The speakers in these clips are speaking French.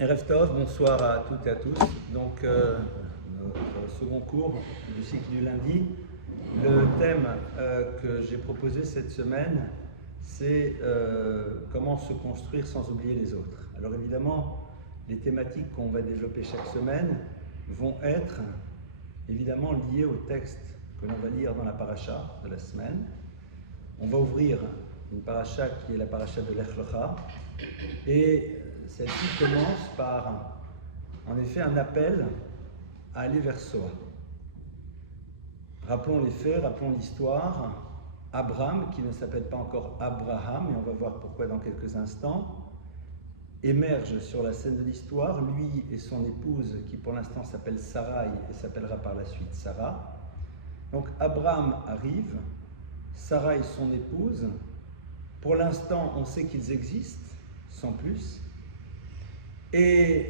Erev Tov, bonsoir à toutes et à tous. Donc, notre second cours du cycle du lundi. Le thème que j'ai proposé cette semaine, c'est comment se construire sans oublier les autres. Alors évidemment, les thématiques qu'on va développer chaque semaine vont être évidemment liées au texte que l'on va lire dans la paracha de la semaine. On va ouvrir une paracha qui est la paracha de Lech Lecha, et celle-ci commence par, en effet, un appel à aller vers soi. Rappelons les faits, rappelons l'histoire. Abraham, qui ne s'appelle pas encore Abraham, et on va voir pourquoi dans quelques instants, émerge sur la scène de l'histoire, lui et son épouse, qui pour l'instant s'appelle Sarai et s'appellera par la suite Sarah. Donc Abraham arrive, Sarai son épouse. Pour l'instant, on sait qu'ils existent, sans plus. Et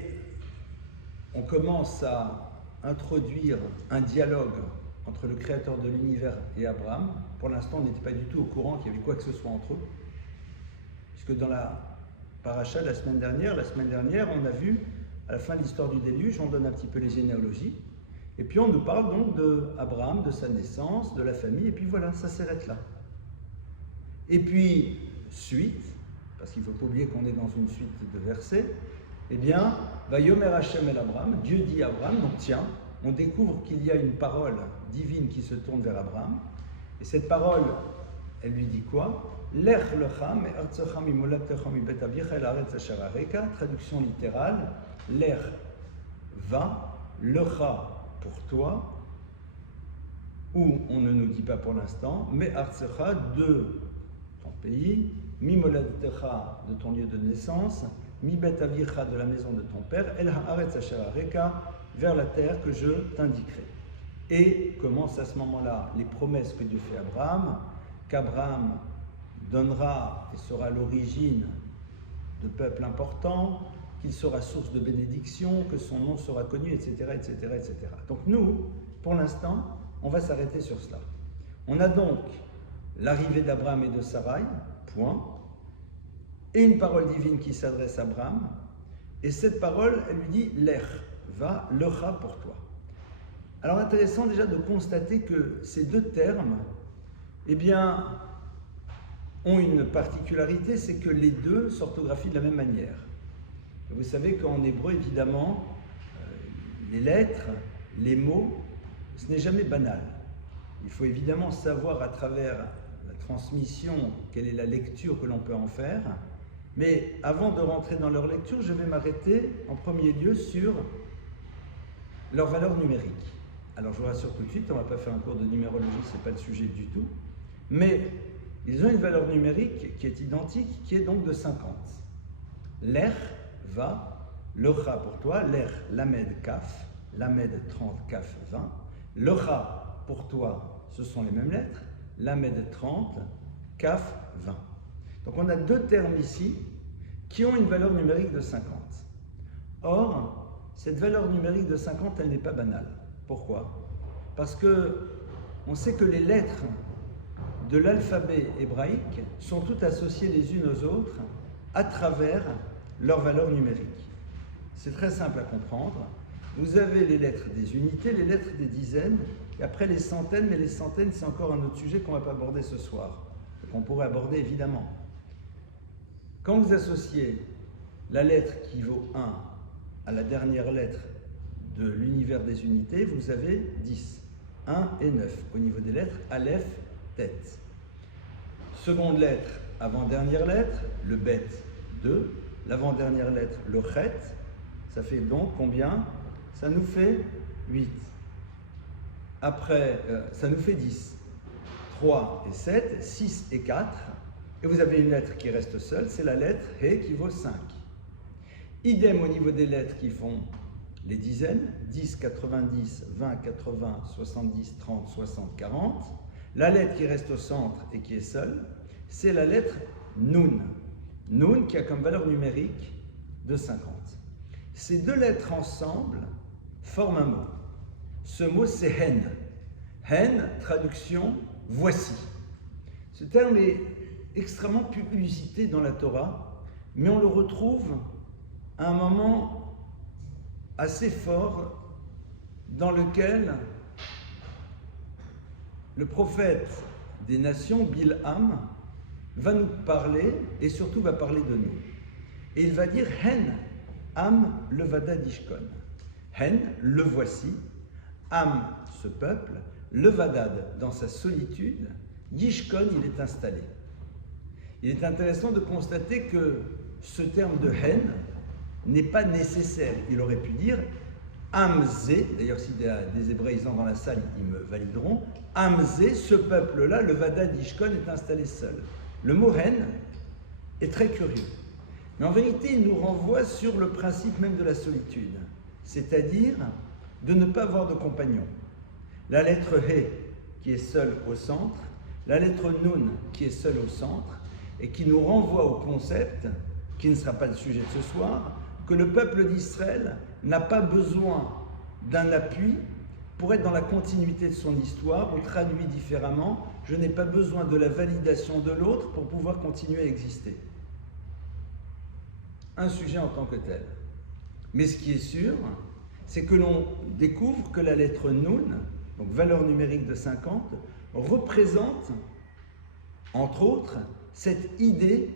on commence à introduire un dialogue entre le créateur de l'univers et Abraham. Pour l'instant, on n'était pas du tout au courant qu'il y avait quoi que ce soit entre eux. Puisque dans la paracha de la semaine dernière, on a vu, à la fin de l'histoire du déluge, on donne un petit peu les généalogies. Et puis on nous parle donc d'Abraham, de sa naissance, de la famille, et puis voilà, ça s'arrête là. Et puis, suite, parce qu'il ne faut pas oublier qu'on est dans une suite de versets, eh bien, va Yomer Hashem el Abraham, Dieu dit à Abraham, donc tiens, on découvre qu'il y a une parole divine qui se tourne vers Abraham, et cette parole, elle lui dit quoi? Lech lecha me'artzecha mimolaktecha mibet aviecha el haaretz asher areka, traduction littérale, lech va, lecha pour toi, ou on ne nous dit pas pour l'instant, me'artzecha de ton pays, mimolaktecha de ton lieu de naissance, mibet aviecha de la maison de ton père, el haaretz asher areka, vers la terre que je t'indiquerai. Et commencent à ce moment-là les promesses que Dieu fait à Abraham, qu'Abraham donnera et sera l'origine de peuples importants, qu'il sera source de bénédiction, que son nom sera connu, etc., etc., etc. Donc nous, pour l'instant, on va s'arrêter sur cela. On a donc l'arrivée d'Abraham et de Sarai, point, et une parole divine qui s'adresse à Abraham, et cette parole, elle lui dit « Lech » va, lecha pour toi. Alors intéressant déjà de constater que ces deux termes, eh bien, ont une particularité, c'est que les deux s'orthographient de la même manière. Vous savez qu'en hébreu, évidemment, les lettres, les mots, ce n'est jamais banal. Il faut évidemment savoir à travers la transmission quelle est la lecture que l'on peut en faire. Mais avant de rentrer dans leur lecture, je vais m'arrêter en premier lieu sur leur valeur numérique. Alors je vous rassure tout de suite, on ne va pas faire un cours de numérologie, ce n'est pas le sujet du tout. Mais ils ont une valeur numérique qui est identique, qui est donc de 50. Lech va, lecha pour toi, lech lamed kaf, lamed 30, kaf 20. Lecha pour toi, ce sont les mêmes lettres, lamed 30, kaf 20. Donc on a deux termes ici qui ont une valeur numérique de 50. Or, cette valeur numérique de 50, elle n'est pas banale. Pourquoi? Parce que on sait que les lettres de l'alphabet hébraïque sont toutes associées les unes aux autres à travers leur valeur numérique. C'est très simple à comprendre. Vous avez les lettres des unités, les lettres des dizaines, et après les centaines, mais les centaines, c'est encore un autre sujet qu'on ne va pas aborder ce soir, qu'on pourrait aborder évidemment. Quand vous associez la lettre qui vaut 1 à la dernière lettre de l'univers des unités, vous avez 10. 1 et 9 au niveau des lettres, Aleph, tête. Seconde lettre, avant-dernière lettre, le bet, 2. L'avant-dernière lettre, le chet, ça fait donc combien? Ça nous fait 8. Après, ça nous fait 10. 3 et 7, 6 et 4. Et vous avez une lettre qui reste seule, c'est la lettre He qui vaut 5. Idem au niveau des lettres qui font les dizaines, 10, 90, 20, 80, 70, 30, 60, 40. La lettre qui reste au centre et qui est seule, c'est la lettre Nun. Nun qui a comme valeur numérique de 50. Ces deux lettres ensemble forment un mot. Ce mot c'est Hen. Hen, traduction voici. Ce terme est extrêmement usité dans la Torah mais on le retrouve à un moment assez fort dans lequel le prophète des nations, Bilham, va nous parler et surtout va parler de nous. Et il va dire Hen, Am levada dishkon. Hen, le voici, Am, ce peuple, levadad, dans sa solitude, Yishkon, il est installé. Il est intéressant de constater que ce terme de Hen n'est pas nécessaire. Il aurait pu dire Amzé, d'ailleurs s'il y a des hébraïsants dans la salle, ils me valideront, Amzé, ce peuple-là, le Vada d'Ishkon, est installé seul. Le mot Hen est très curieux. Mais en vérité, il nous renvoie sur le principe même de la solitude, c'est-à-dire de ne pas avoir de compagnon. La lettre He, qui est seule au centre, la lettre Nun, qui est seule au centre, et qui nous renvoie au concept, qui ne sera pas le sujet de ce soir, que le peuple d'Israël n'a pas besoin d'un appui pour être dans la continuité de son histoire, ou traduit différemment, je n'ai pas besoin de la validation de l'autre pour pouvoir continuer à exister. Un sujet en tant que tel. Mais ce qui est sûr, c'est que l'on découvre que la lettre Nun, donc valeur numérique de 50, représente, entre autres, cette idée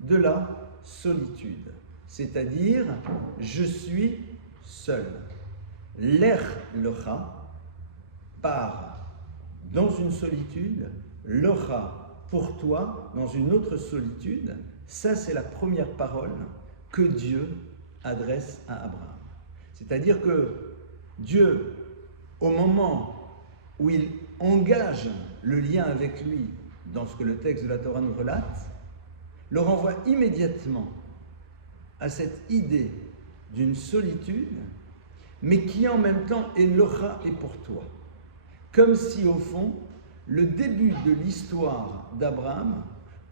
de la solitude. C'est-à-dire, je suis seul. L'er lecha part dans une solitude, lecha pour toi dans une autre solitude. Ça, c'est la première parole que Dieu adresse à Abraham. C'est-à-dire que Dieu, au moment où il engage le lien avec lui dans ce que le texte de la Torah nous relate, le renvoie immédiatement à cette idée d'une solitude, mais qui en même temps est lecha et pour toi. Comme si au fond, le début de l'histoire d'Abraham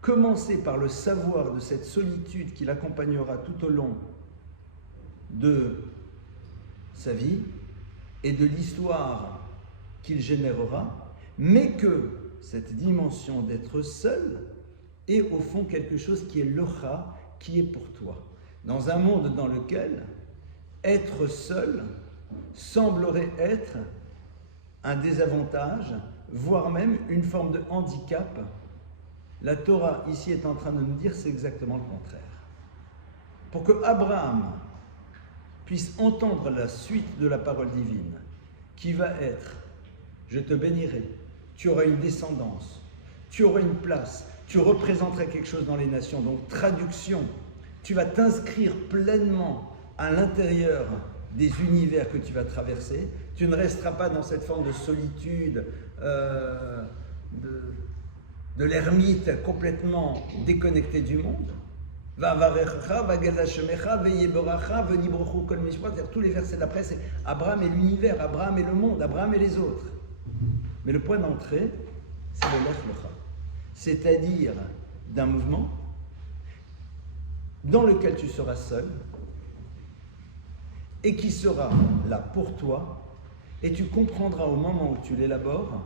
commençait par le savoir de cette solitude qui l'accompagnera tout au long de sa vie et de l'histoire qu'il générera, mais que cette dimension d'être seul est au fond quelque chose qui est lecha, qui est pour toi. Dans un monde dans lequel être seul semblerait être un désavantage, voire même une forme de handicap, la Torah ici est en train de nous dire c'est exactement le contraire. Pour que Abraham puisse entendre la suite de la parole divine, qui va être « Je te bénirai, tu auras une descendance, tu auras une place, tu représenteras quelque chose dans les nations. » Donc traduction, tu vas t'inscrire pleinement à l'intérieur des univers que tu vas traverser. Tu ne resteras pas dans cette forme de solitude, de l'ermite complètement déconnecté du monde. Tous les versets d'après, c'est Abraham et l'univers, Abraham et le monde, Abraham et les autres. Mais le point d'entrée, c'est le lech lecha, c'est-à-dire d'un mouvement dans lequel tu seras seul et qui sera là pour toi, et tu comprendras au moment où tu l'élabores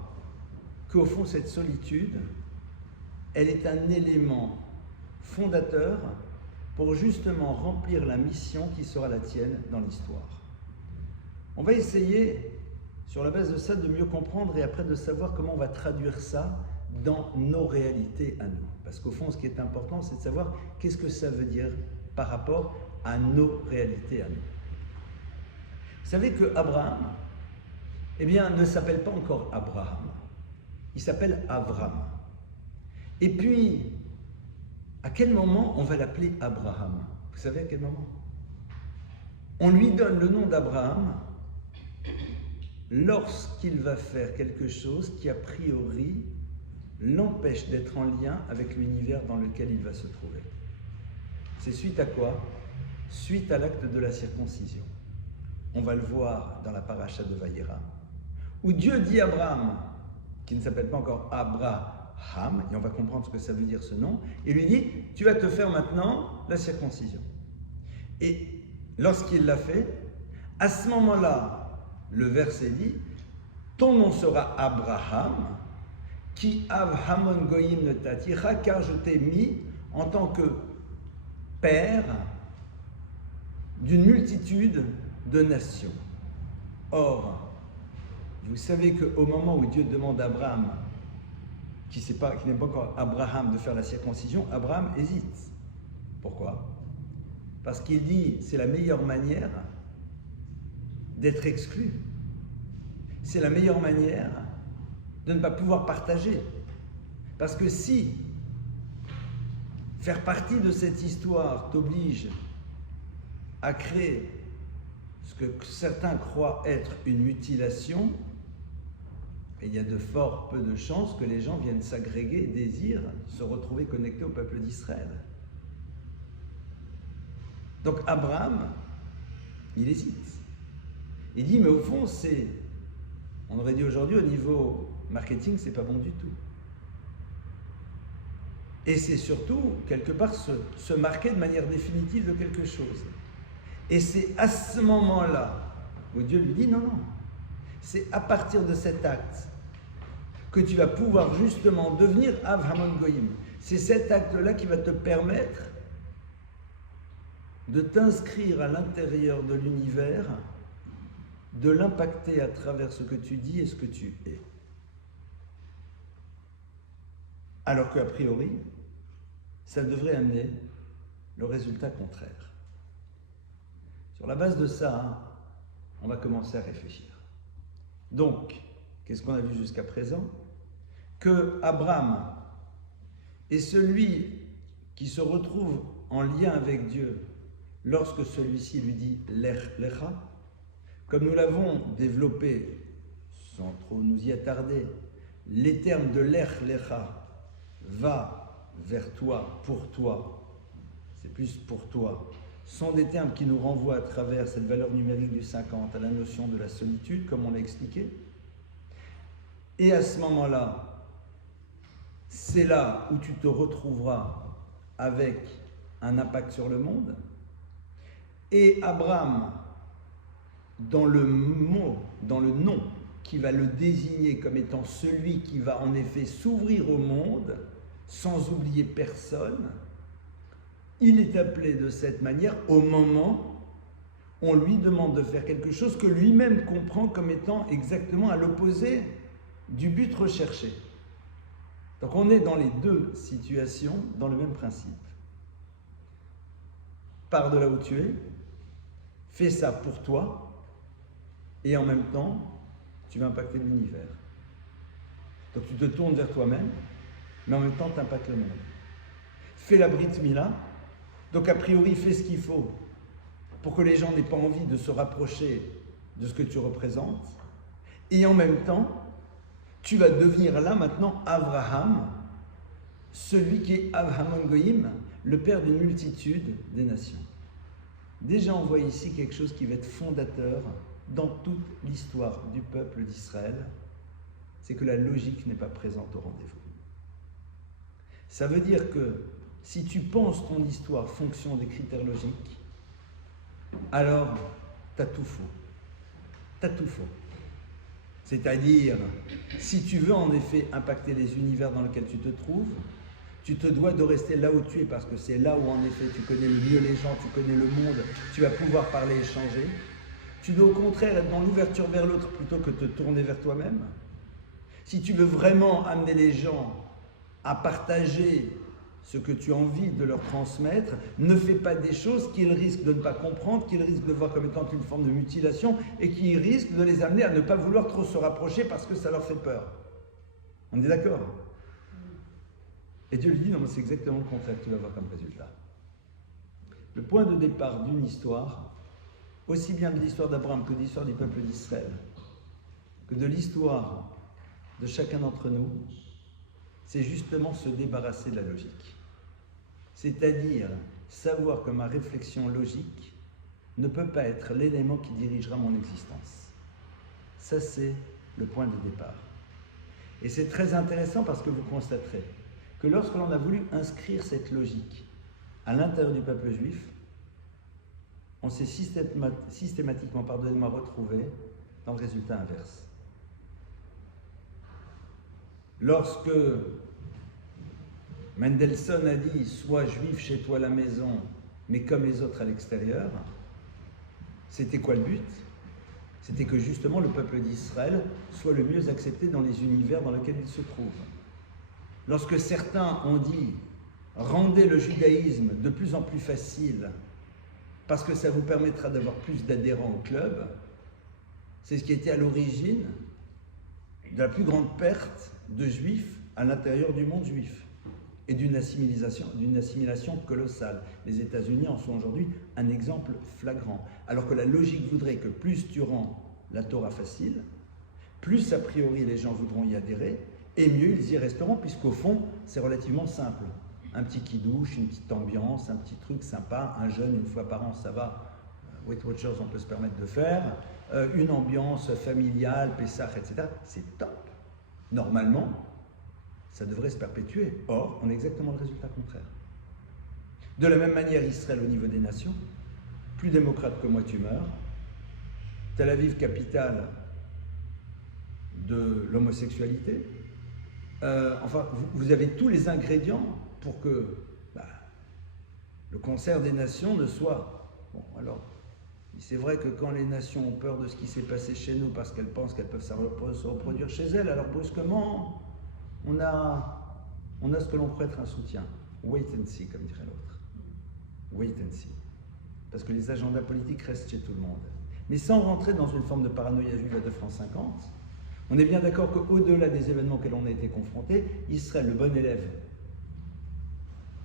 qu'au fond cette solitude, elle est un élément fondateur pour justement remplir la mission qui sera la tienne dans l'histoire. On va essayer, sur la base de ça, de mieux comprendre et après de savoir comment on va traduire ça dans nos réalités à nous. Parce qu'au fond, ce qui est important, c'est de savoir qu'est-ce que ça veut dire par rapport à nos réalités à nous. Vous savez que Abraham, eh bien, ne s'appelle pas encore Abraham, il s'appelle Avram. Et puis, à quel moment on va l'appeler Abraham? Vous savez à quel moment? On lui donne le nom d'Abraham lorsqu'il va faire quelque chose qui, a priori, l'empêche d'être en lien avec l'univers dans lequel il va se trouver. C'est suite à quoi? Suite à l'acte de la circoncision. On va le voir dans la paracha de Vayera, où Dieu dit à Abraham, qui ne s'appelle pas encore Abraham, et on va comprendre ce que ça veut dire ce nom, et lui dit, tu vas te faire maintenant la circoncision. Et lorsqu'il l'a fait, à ce moment-là, le verset dit, ton nom sera Abraham, qui av hamon goyim netaticha, car je t'ai mis en tant que père d'une multitude de nations. Or, vous savez qu'au moment où Dieu demande à Abraham, qui n'est pas encore Abraham, de faire la circoncision, Abraham hésite. Pourquoi? Parce qu'il dit c'est la meilleure manière d'être exclu. C'est la meilleure manière de ne pas pouvoir partager. Parce que si faire partie de cette histoire t'oblige à créer ce que certains croient être une mutilation, et il y a de fort peu de chances que les gens viennent s'agréger et désirent se retrouver connectés au peuple d'Israël. Donc Abraham, il hésite. Il dit, mais au fond, on aurait dit aujourd'hui, au niveau marketing, c'est pas bon du tout. Et c'est surtout, quelque part, se marquer de manière définitive de quelque chose. Et c'est à ce moment-là où Dieu lui dit, non, non, c'est à partir de cet acte que tu vas pouvoir justement devenir Av Hamon Goyim. C'est cet acte-là qui va te permettre de t'inscrire à l'intérieur de l'univers, de l'impacter à travers ce que tu dis et ce que tu es. Alors qu'a priori, ça devrait amener le résultat contraire. Sur la base de ça, on va commencer à réfléchir. Donc, qu'est-ce qu'on a vu jusqu'à présent? Que Abraham est celui qui se retrouve en lien avec Dieu lorsque celui-ci lui dit « Lech Lecha ». Comme nous l'avons développé, sans trop nous y attarder, les termes de Lech Lecha, va vers toi, pour toi, c'est plus pour toi, sont des termes qui nous renvoient à travers cette valeur numérique du 50 à la notion de la solitude, comme on l'a expliqué. Et à ce moment-là, c'est là où tu te retrouveras avec un impact sur le monde. Et Abraham, dans le mot, dans le nom qui va le désigner comme étant celui qui va en effet s'ouvrir au monde, sans oublier personne, il est appelé de cette manière au moment où on lui demande de faire quelque chose que lui-même comprend comme étant exactement à l'opposé du but recherché. Donc on est dans les deux situations, dans le même principe. Pars de là où tu es, fais ça pour toi, et en même temps, tu vas impacter l'univers. Donc tu te tournes vers toi-même, mais en même temps, tu impactes le monde. Fais la Brit Mila, donc a priori, fais ce qu'il faut pour que les gens n'aient pas envie de se rapprocher de ce que tu représentes, et en même temps, tu vas devenir là maintenant Abraham, celui qui est Avhamon Goyim, le père d'une multitude des nations. Déjà, on voit ici quelque chose qui va être fondateur dans toute l'histoire du peuple d'Israël, c'est que la logique n'est pas présente au rendez-vous. Ça veut dire que si tu penses ton histoire fonction des critères logiques, alors t'as tout faux. T'as tout faux. C'est-à-dire, si tu veux en effet impacter les univers dans lesquels tu te trouves, tu te dois de rester là où tu es, parce que c'est là où en effet tu connais le mieux les gens, tu connais le monde, tu vas pouvoir parler, échanger. Tu dois au contraire être dans l'ouverture vers l'autre plutôt que de te tourner vers toi-même. Si tu veux vraiment amener les gens à partager ce que tu as envie de leur transmettre, ne fais pas des choses qu'ils risquent de ne pas comprendre, qu'ils risquent de voir comme étant une forme de mutilation et qui risquent de les amener à ne pas vouloir trop se rapprocher parce que ça leur fait peur. On est d'accord? Et Dieu lui dit, non mais c'est exactement le contraire que tu vas voir comme résultat. Le point de départ d'une histoire, aussi bien de l'histoire d'Abraham que de l'histoire du peuple d'Israël, que de l'histoire de chacun d'entre nous, c'est justement se débarrasser de la logique. C'est-à-dire savoir que ma réflexion logique ne peut pas être l'élément qui dirigera mon existence. Ça, c'est le point de départ. Et c'est très intéressant parce que vous constaterez que lorsque l'on a voulu inscrire cette logique à l'intérieur du peuple juif, on s'est systématiquement, pardonnez-moi, retrouvé dans le résultat inverse. Lorsque Mendelssohn a dit « Sois juif chez toi à la maison mais comme les autres à l'extérieur. C'était quoi le but? C'était que justement le peuple d'Israël soit le mieux accepté dans les univers dans lesquels il se trouve. Lorsque certains ont dit « rendez le judaïsme de plus en plus facile parce que ça vous permettra d'avoir plus d'adhérents au club », c'est ce qui était à l'origine de la plus grande perte de juifs à l'intérieur du monde juif et d'une assimilation colossale. Les États-Unis en sont aujourd'hui un exemple flagrant. Alors que la logique voudrait que plus tu rends la Torah facile, plus a priori les gens voudront y adhérer, et mieux ils y resteront, puisqu'au fond, c'est relativement simple. Un petit kidouche, une petite ambiance, un petit truc sympa, un jeûne une fois par an, ça va. Weight Watchers, on peut se permettre de faire. Une ambiance familiale, Pessah, etc. C'est top. Normalement, ça devrait se perpétuer. Or, on a exactement le résultat contraire. De la même manière, Israël au niveau des nations, plus démocrate que moi tu meurs. Tel Aviv, capitale de l'homosexualité. Enfin, vous avez tous les ingrédients pour que le concert des nations ne soit... Bon, alors, c'est vrai que quand les nations ont peur de ce qui s'est passé chez nous parce qu'elles pensent qu'elles peuvent se reproduire chez elles, alors brusquement, on a ce que l'on pourrait être un soutien. Wait and see, comme dirait l'autre. Wait and see. Parce que les agendas politiques restent chez tout le monde. Mais sans rentrer dans une forme de paranoïa juive à 2 francs 50, on est bien d'accord qu'au-delà des événements auxquels on a été confrontés, Israël, le bon élève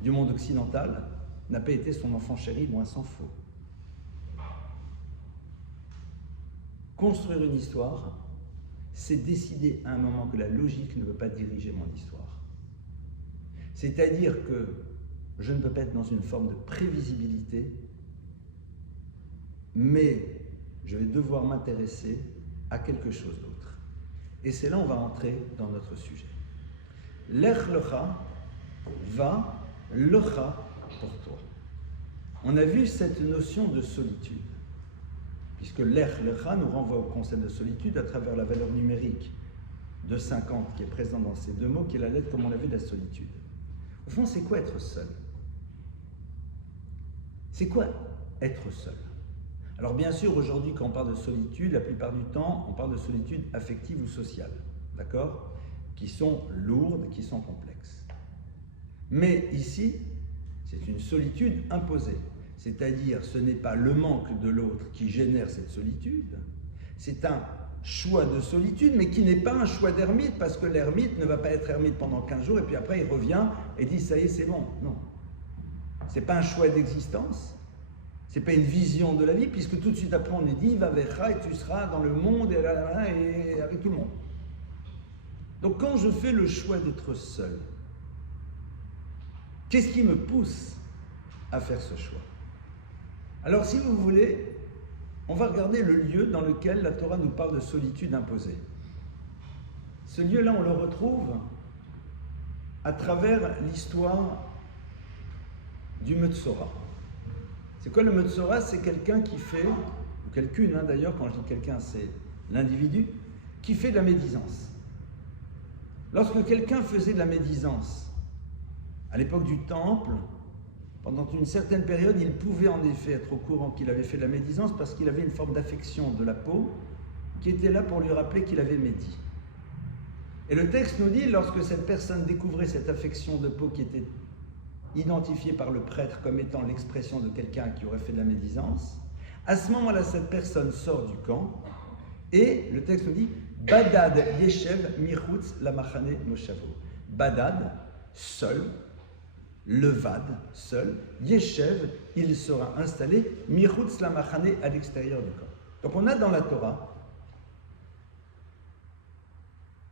du monde occidental, n'a pas été son enfant chéri, loin s'en faut. Construire une histoire, c'est décider à un moment que la logique ne veut pas diriger mon histoire. C'est-à-dire que je ne peux pas être dans une forme de prévisibilité, mais je vais devoir m'intéresser à quelque chose d'autre. Et c'est là où on va entrer dans notre sujet. Lech lecha va lecha pour toi. On a vu cette notion de solitude, puisque l'Ech lecha nous renvoie au concept de solitude à travers la valeur numérique de 50 qui est présente dans ces deux mots, qui est la lettre, comme on l'a vu, de la solitude. Au fond, c'est quoi être seul? C'est quoi être seul? Alors bien sûr, aujourd'hui, quand on parle de solitude, la plupart du temps, on parle de solitude affective ou sociale, d'accord? Qui sont lourdes, qui sont complexes. Mais ici, c'est une solitude imposée. C'est-à-dire, ce n'est pas le manque de l'autre qui génère cette solitude, c'est un choix de solitude, mais qui n'est pas un choix d'ermite, parce que l'ermite ne va pas être ermite pendant 15 jours, et puis après il revient et dit « ça y est, c'est bon ». Non. C'est pas un choix d'existence, c'est pas une vision de la vie, puisque tout de suite après on est dit « va vecha » et tu seras dans le monde et avec tout le monde. Donc quand je fais le choix d'être seul, qu'est-ce qui me pousse à faire ce choix? Alors si vous voulez, on va regarder le lieu dans lequel la Torah nous parle de solitude imposée. Ce lieu-là, on le retrouve à travers l'histoire du Metzora. C'est quoi le Metzora? C'est quelqu'un qui fait, ou quelqu'une d'ailleurs, quand je dis quelqu'un, c'est l'individu, qui fait de la médisance. Lorsque quelqu'un faisait de la médisance, à l'époque du Temple, pendant une certaine période, il pouvait en effet être au courant qu'il avait fait de la médisance parce qu'il avait une forme d'affection de la peau qui était là pour lui rappeler qu'il avait médit. Et le texte nous dit, lorsque cette personne découvrait cette affection de peau qui était identifiée par le prêtre comme étant l'expression de quelqu'un qui aurait fait de la médisance, à ce moment-là, cette personne sort du camp et le texte nous dit « Badad yeshev michutz lamachane moshavo ». Badad, seul, levad, seul, yeshev, il sera installé, michutz lamachane, à l'extérieur du camp. Donc on a dans la Torah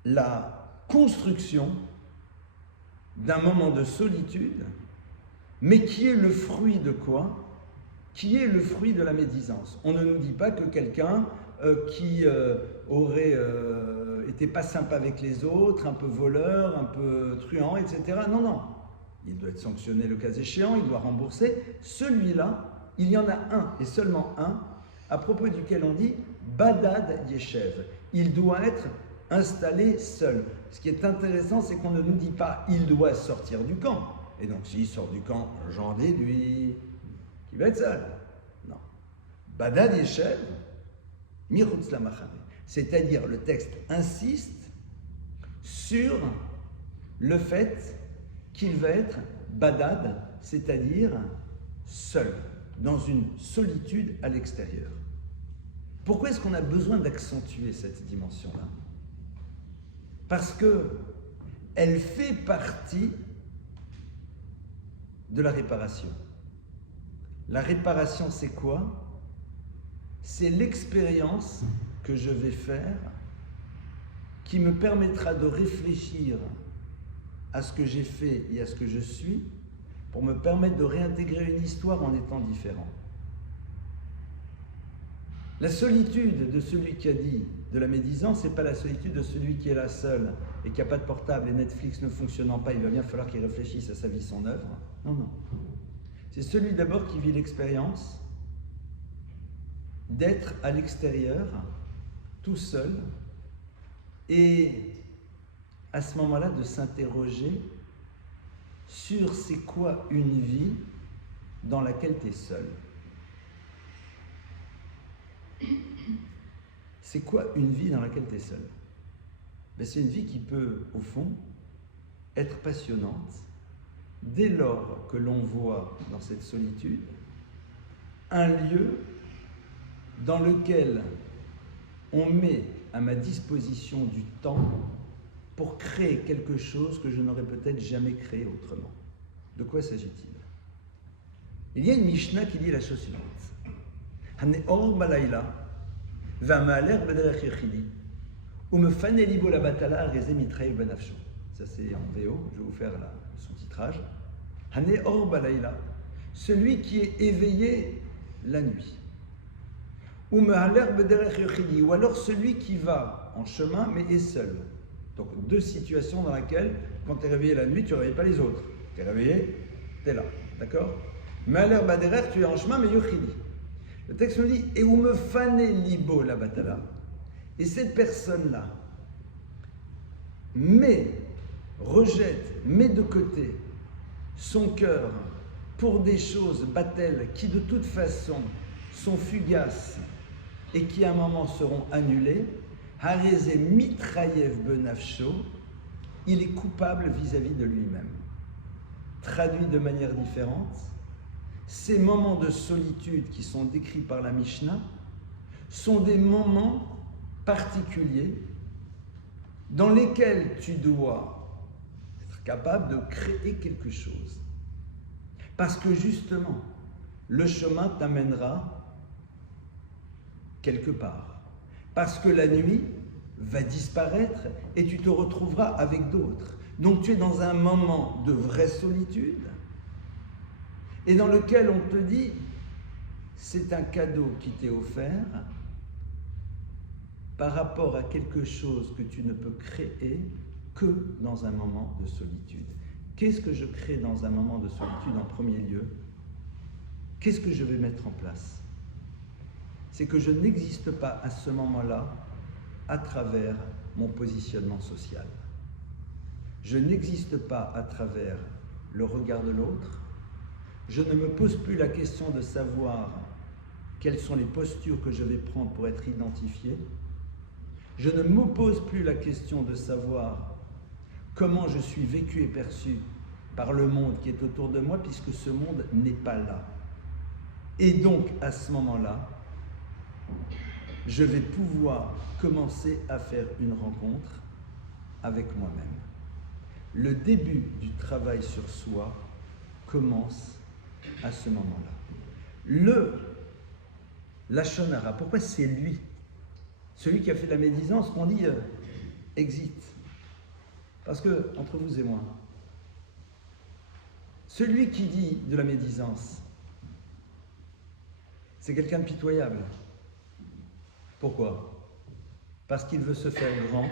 la construction d'un moment de solitude, mais qui est le fruit de quoi? Qui est le fruit de la médisance. On ne nous dit pas que quelqu'un qui aurait été pas sympa avec les autres, un peu voleur, un peu truand, etc. Non, non. Il doit être sanctionné le cas échéant, il doit rembourser. Celui-là, il y en a un, et seulement un, à propos duquel on dit « Badad Yeshev ». Il doit être installé seul. Ce qui est intéressant, c'est qu'on ne nous dit pas « il doit sortir du camp ». Et donc s'il sort du camp, j'en déduis qui va être seul. Non. Badad Yeshev, Michutz Lamachane. C'est-à-dire, le texte insiste sur le fait qu'il va être Badad, c'est-à-dire seul, dans une solitude à l'extérieur. Pourquoi est-ce qu'on a besoin d'accentuer cette dimension-là? Parce qu'elle fait partie de la réparation. La réparation, c'est quoi? C'est l'expérience que je vais faire qui me permettra de réfléchir à ce que j'ai fait et à ce que je suis pour me permettre de réintégrer une histoire en étant différent. La solitude de celui qui a dit de la médisance, c'est pas la solitude de celui qui est là seul et qui n'a pas de portable et Netflix ne fonctionnant pas, il va bien falloir qu'il réfléchisse à sa vie, son œuvre. Non, non. C'est celui d'abord qui vit l'expérience d'être à l'extérieur, tout seul, et à ce moment-là de s'interroger sur c'est quoi une vie dans laquelle tu es seul. C'est quoi une vie dans laquelle tu es seul? Ben, c'est une vie qui peut, au fond, être passionnante dès lors que l'on voit dans cette solitude un lieu dans lequel on met à ma disposition du temps pour créer quelque chose que je n'aurais peut-être jamais créé autrement. De quoi s'agit-il? Il y a une Mishnah qui dit la chose suivante. Haneor balayla v'amaaler b'derech yechidi umefane libo la batala rezé mitraï benafsho. Ça c'est en VO, je vais vous faire le sous-titrage. Haneor balayla, celui qui est éveillé la nuit. Umaaler b'derech yechidi, ou alors celui qui va en chemin mais est seul. Donc deux situations dans lesquelles, quand tu es réveillé la nuit, tu ne réveilles pas les autres. Tu es réveillé, tu es là, d'accord? Maaler b'derech, tu es en chemin mais yechidi. Le texte nous dit « Et où me fané libo la batala » et cette personne-là rejette, met de côté son cœur pour des choses battelles qui de toute façon sont fugaces et qui à un moment seront annulées, Hareze mitrayev benafsho, il est coupable vis-à-vis de lui-même. Traduit de manière différente, ces moments de solitude qui sont décrits par la Mishnah sont des moments particuliers dans lesquels tu dois être capable de créer quelque chose. Parce que justement, le chemin t'amènera quelque part. Parce que la nuit va disparaître et tu te retrouveras avec d'autres. Donc tu es dans un moment de vraie solitude et dans lequel on te dit, c'est un cadeau qui t'est offert par rapport à quelque chose que tu ne peux créer que dans un moment de solitude. Qu'est-ce que je crée dans un moment de solitude en premier lieu? Qu'est-ce que je vais mettre en place? C'est que je n'existe pas à ce moment-là à travers mon positionnement social. Je n'existe pas à travers le regard de l'autre. Je ne me pose plus la question de savoir quelles sont les postures que je vais prendre pour être identifié. Je ne me pose plus la question de savoir comment je suis vécu et perçu par le monde qui est autour de moi, puisque ce monde n'est pas là. Et donc, à ce moment-là, je vais pouvoir commencer à faire une rencontre avec moi-même. Le début du travail sur soi commence à ce moment-là. Lachon hara, pourquoi c'est lui, celui qui a fait de la médisance, qu'on dit exit? Parce que, entre vous et moi, celui qui dit de la médisance, c'est quelqu'un de pitoyable. Pourquoi? Parce qu'il veut se faire grand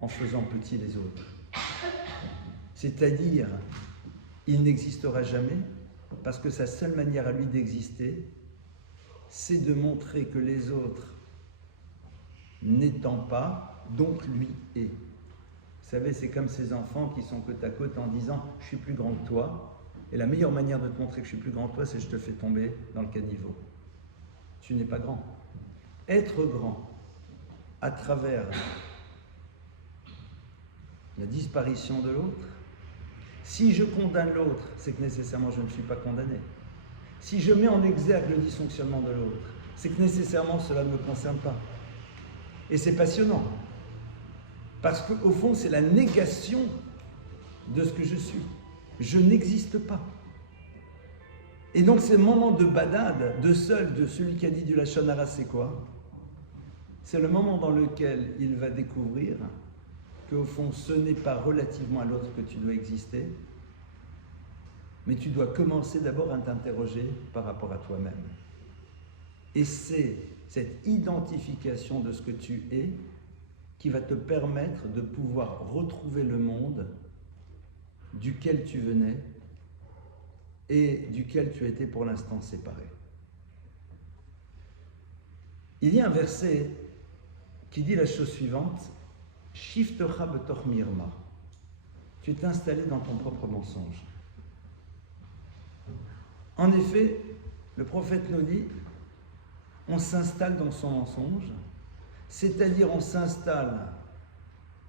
en faisant petit les autres. C'est-à-dire, il n'existera jamais parce que sa seule manière à lui d'exister, c'est de montrer que les autres n'étant pas, donc lui est. Vous savez, c'est comme ces enfants qui sont côte à côte en disant « je suis plus grand que toi ». Et la meilleure manière de te montrer que je suis plus grand que toi, c'est que je te fais tomber dans le caniveau. Tu n'es pas grand. Être grand à travers la disparition de l'autre, si je condamne l'autre, c'est que nécessairement je ne suis pas condamné. Si je mets en exergue le dysfonctionnement de l'autre, c'est que nécessairement cela ne me concerne pas. Et c'est passionnant. Parce qu'au fond, c'est la négation de ce que je suis. Je n'existe pas. Et donc, ces moments de badade, de seul, de celui qui a dit du Lachon Hara, c'est quoi? C'est le moment dans lequel il va découvrir qu'au fond, ce n'est pas relativement à l'autre que tu dois exister, mais tu dois commencer d'abord à t'interroger par rapport à toi-même. Et c'est cette identification de ce que tu es qui va te permettre de pouvoir retrouver le monde duquel tu venais et duquel tu as été pour l'instant séparé. Il y a un verset qui dit la chose suivante: Shiftecha betor mirma. Tu t'es installé dans ton propre mensonge. En effet, le prophète nous dit, on s'installe dans son mensonge, c'est-à-dire on s'installe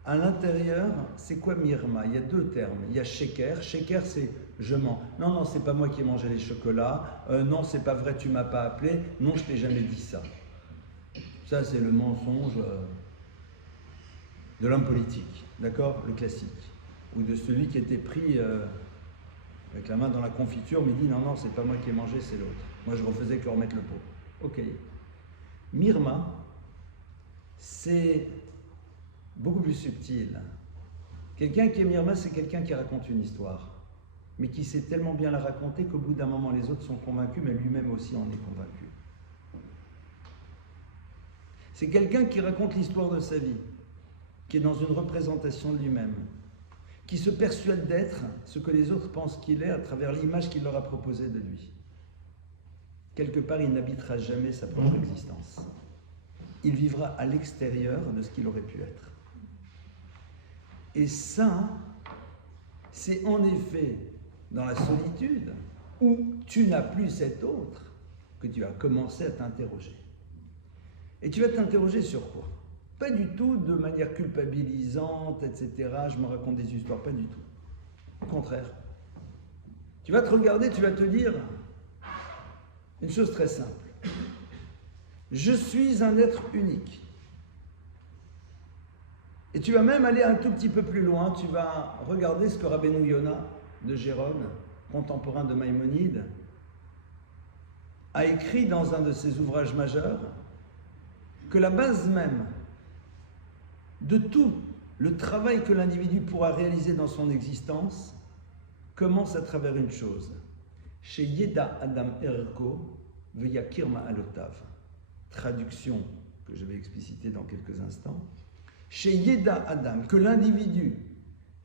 à l'intérieur. C'est quoi mirma? Il y a deux termes. Il y a sheker. Sheker, c'est je mens. Non, non, c'est pas moi qui ai mangé les chocolats. Non, c'est pas vrai, tu m'as pas appelé. Non, je t'ai jamais dit ça. Ça, c'est le mensonge de l'homme politique, d'accord? Le classique. Ou de celui qui était pris avec la main dans la confiture, mais dit non, non, c'est pas moi qui ai mangé, c'est l'autre. Moi, je refaisais que remettre le pot. Ok. Mirma, c'est beaucoup plus subtil. Quelqu'un qui est mirma, c'est quelqu'un qui raconte une histoire, mais qui sait tellement bien la raconter qu'au bout d'un moment, les autres sont convaincus, mais lui-même aussi en est convaincu. C'est quelqu'un qui raconte l'histoire de sa vie, qui est dans une représentation de lui-même, qui se persuade d'être ce que les autres pensent qu'il est à travers l'image qu'il leur a proposée de lui. Quelque part, il n'habitera jamais sa propre existence. Il vivra à l'extérieur de ce qu'il aurait pu être. Et ça, c'est en effet dans la solitude où tu n'as plus cet autre que tu vas commencer à t'interroger. Et tu vas t'interroger sur quoi? Pas du tout de manière culpabilisante, etc. Je me raconte des histoires, pas du tout. Au contraire. Tu vas te regarder, tu vas te dire une chose très simple. Je suis un être unique. Et tu vas même aller un tout petit peu plus loin, tu vas regarder ce que Rabbeinu Yona de Gérone, contemporain de Maïmonide, a écrit dans un de ses ouvrages majeurs, que la base même de tout le travail que l'individu pourra réaliser dans son existence commence à travers une chose. Chez Yeda Adam Erko, Veyakir Ma'alotav. Traduction que je vais expliciter dans quelques instants. Chez Yeda Adam, que l'individu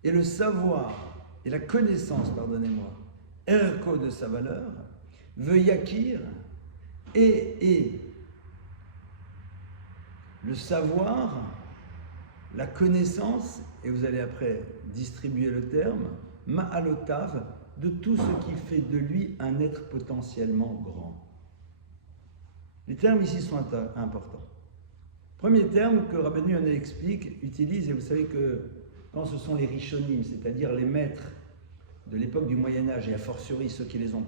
ait le savoir et la connaissance, pardonnez-moi, Erko de sa valeur, Veyakir et le savoir, la connaissance, et vous allez après distribuer le terme, ma'alotav, de tout ce qui fait de lui un être potentiellement grand. Les termes ici sont importants. Premier terme que Rabbeinu Yonah explique, utilise, et vous savez que quand ce sont les rishonim, c'est-à-dire les maîtres de l'époque du Moyen-Âge, et a fortiori ceux qui les ont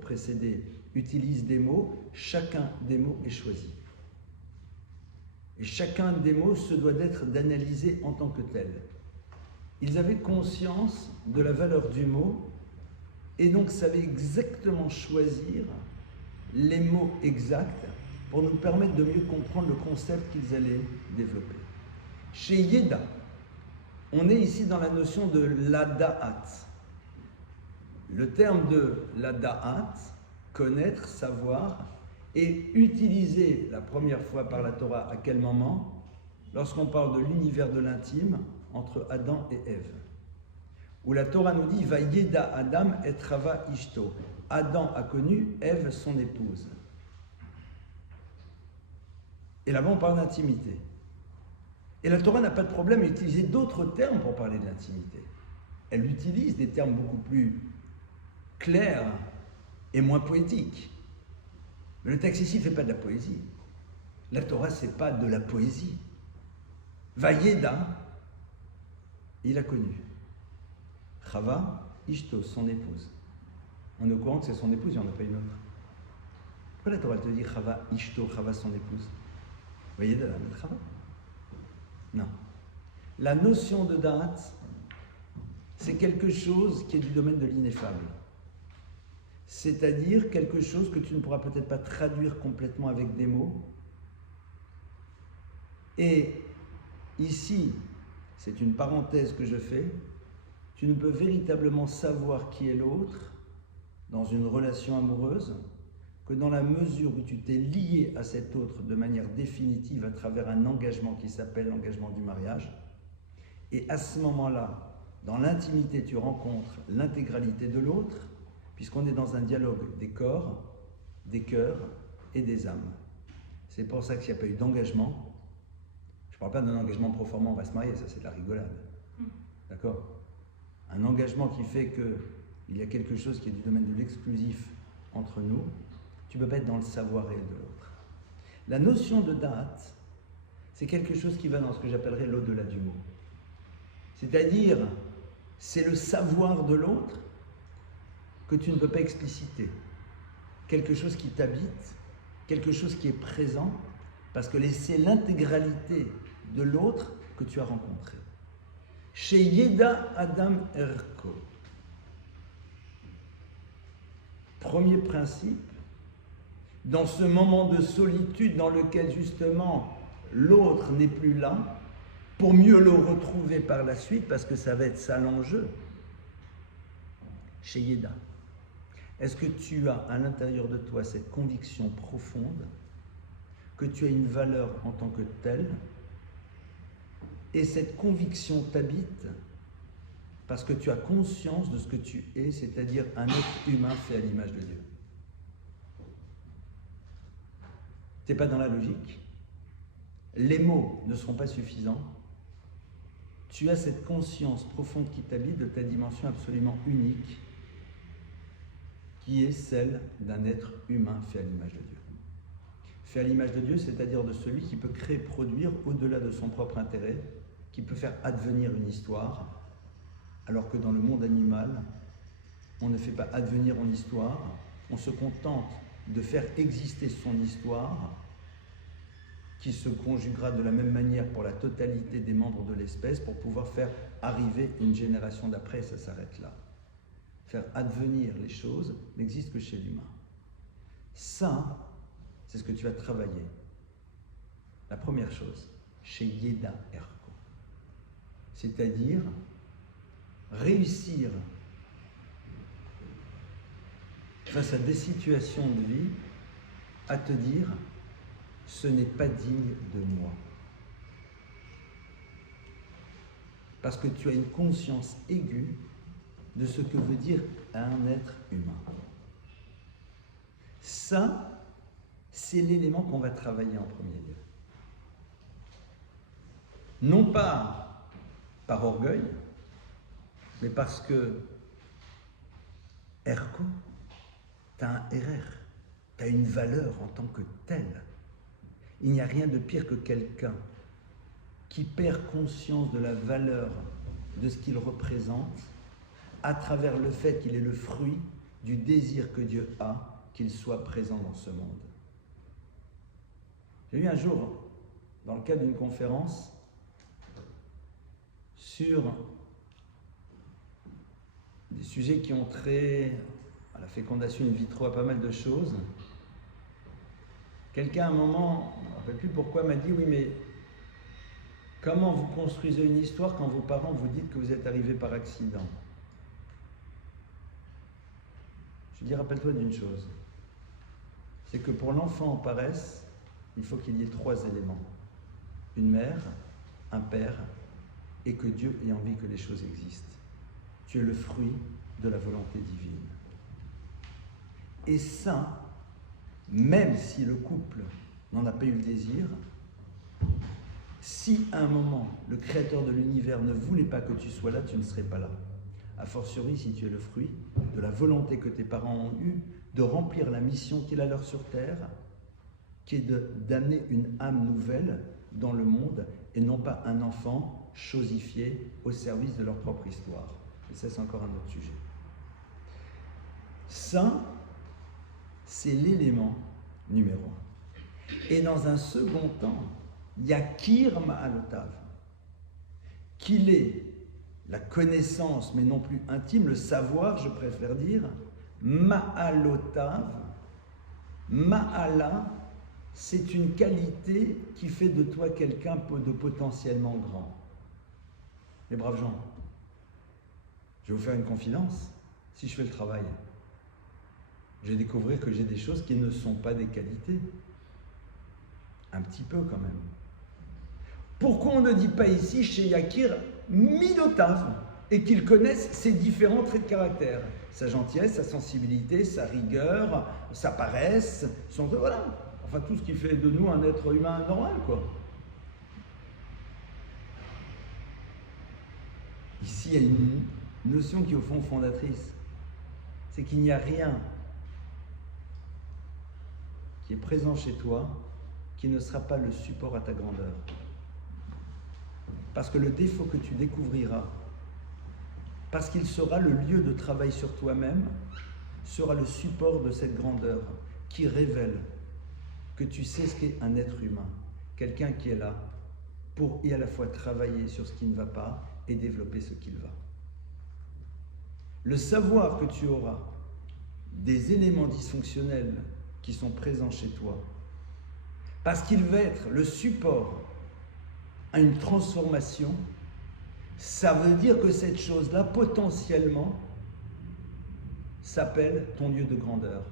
précédés, utilisent des mots, chacun des mots est choisi. Et chacun des mots se doit d'analyser en tant que tel. Ils avaient conscience de la valeur du mot et donc savaient exactement choisir les mots exacts pour nous permettre de mieux comprendre le concept qu'ils allaient développer. Chez Yeda, on est ici dans la notion de l'ada'at. Le terme de l'ada'at, connaître, savoir, et utilisé la première fois par la Torah à quel moment? Lorsqu'on parle de l'univers de l'intime entre Adam et Ève. Où la Torah nous dit Vayeda Adam et Chava Ishto. Adam a connu Ève son épouse. Et là-bas on parle d'intimité. Et la Torah n'a pas de problème à utiliser d'autres termes pour parler de l'intimité. Elle utilise des termes beaucoup plus clair et moins poétique. Mais le texte ici ne fait pas de la poésie. La Torah, ce n'est pas de la poésie. Vayeda, il a connu. Chava, Ishto, son épouse. On est au courant que c'est son épouse, il n'y en a pas une autre. Pourquoi la Torah te dit Chava, Ishto, Chava, son épouse? Vayeda, la Chava? Non. La notion de date, c'est quelque chose qui est du domaine de l'ineffable. C'est-à-dire quelque chose que tu ne pourras peut-être pas traduire complètement avec des mots. Et ici, c'est une parenthèse que je fais, tu ne peux véritablement savoir qui est l'autre dans une relation amoureuse que dans la mesure où tu t'es lié à cet autre de manière définitive à travers un engagement qui s'appelle l'engagement du mariage. Et à ce moment-là, dans l'intimité, tu rencontres l'intégralité de l'autre, puisqu'on est dans un dialogue des corps, des cœurs et des âmes. C'est pour ça qu'il n'y a pas eu d'engagement. Je ne parle pas d'un engagement proformant, on va se marier, ça c'est de la rigolade. D'accord? Un engagement qui fait qu'il y a quelque chose qui est du domaine de l'exclusif entre nous, tu ne peux pas être dans le savoir-être de l'autre. La notion de date, c'est quelque chose qui va dans ce que j'appellerais l'au-delà du mot. C'est-à-dire, c'est le savoir de l'autre que tu ne peux pas expliciter. Quelque chose qui t'habite, quelque chose qui est présent, parce que c'est l'intégralité de l'autre que tu as rencontré. Chez Yeda Adam Erko. Premier principe, dans ce moment de solitude dans lequel justement l'autre n'est plus là, pour mieux le retrouver par la suite, parce que ça va être ça l'enjeu. Chez Yeda, est-ce que tu as à l'intérieur de toi cette conviction profonde que tu as une valeur en tant que telle, et cette conviction t'habite parce que tu as conscience de ce que tu es, c'est-à-dire un être humain fait à l'image de Dieu. Tu n'es pas dans la logique. Les mots ne seront pas suffisants. Tu as cette conscience profonde qui t'habite de ta dimension absolument unique, qui est celle d'un être humain fait à l'image de Dieu. Fait à l'image de Dieu, c'est-à-dire de celui qui peut créer, produire au-delà de son propre intérêt, qui peut faire advenir une histoire, alors que dans le monde animal, on ne fait pas advenir une histoire, on se contente de faire exister son histoire, qui se conjuguera de la même manière pour la totalité des membres de l'espèce, pour pouvoir faire arriver une génération d'après, ça s'arrête là. Faire advenir les choses n'existe que chez l'humain. Ça, c'est ce que tu as travaillé. La première chose, chez Yeda Erko. C'est-à-dire réussir face à des situations de vie à te dire ce n'est pas digne de moi. Parce que tu as une conscience aiguë de ce que veut dire un être humain. Ça, c'est l'élément qu'on va travailler en premier lieu. Non pas par orgueil, mais parce que Erko, tu as un RR, tu as une valeur en tant que telle. Il n'y a rien de pire que quelqu'un qui perd conscience de la valeur de ce qu'il représente à travers le fait qu'il est le fruit du désir que Dieu a qu'il soit présent dans ce monde. J'ai eu un jour, dans le cadre d'une conférence, sur des sujets qui ont trait à la fécondation in vitro, à pas mal de choses. Quelqu'un à un moment, je ne me rappelle plus pourquoi, m'a dit « Oui, mais comment vous construisez une histoire quand vos parents vous disent que vous êtes arrivé par accident ?» Je lui dis « Rappelle-toi d'une chose, c'est que pour l'enfant en paresse, il faut qu'il y ait 3 éléments. Une mère, un père, et que Dieu ait envie que les choses existent. Tu es le fruit de la volonté divine. Et ça, même si le couple n'en a pas eu le désir, si à un moment le créateur de l'univers ne voulait pas que tu sois là, tu ne serais pas là. a fortiori si tu es le fruit de la volonté que tes parents ont eue de remplir la mission qu'il a leur sur terre, qui est d'amener une âme nouvelle dans le monde et non pas un enfant chosifié au service de leur propre histoire. Et ça, c'est encore un autre sujet. Ça, c'est l'élément numéro 1. Et dans un second temps, Yakir Ma'alotav, qu'il est la connaissance, mais non plus intime, le savoir, je préfère dire, Ma'alotav, Ma'ala, c'est une qualité qui fait de toi quelqu'un de potentiellement grand. Les braves gens, je vais vous faire une confidence. Si je fais le travail, je vais découvrir que j'ai des choses qui ne sont pas des qualités. Un petit peu quand même. Pourquoi on ne dit pas ici chez Yakir Midotav et qu'il connaisse ses différents traits de caractère, sa gentillesse, sa sensibilité, sa rigueur, sa paresse, son... Voilà. Enfin, tout ce qui fait de nous un être humain normal, quoi. Ici, il y a une notion qui est au fond fondatrice. C'est qu'il n'y a rien qui est présent chez toi qui ne sera pas le support à ta grandeur. Parce que le défaut que tu découvriras, parce qu'il sera le lieu de travail sur toi-même, sera le support de cette grandeur qui révèle que tu sais ce qu'est un être humain, quelqu'un qui est là pour y à la fois travailler sur ce qui ne va pas et développer ce qu'il va. Le savoir que tu auras des éléments dysfonctionnels qui sont présents chez toi, parce qu'il va être le support à une transformation, ça veut dire que cette chose-là, potentiellement, s'appelle ton lieu de grandeur.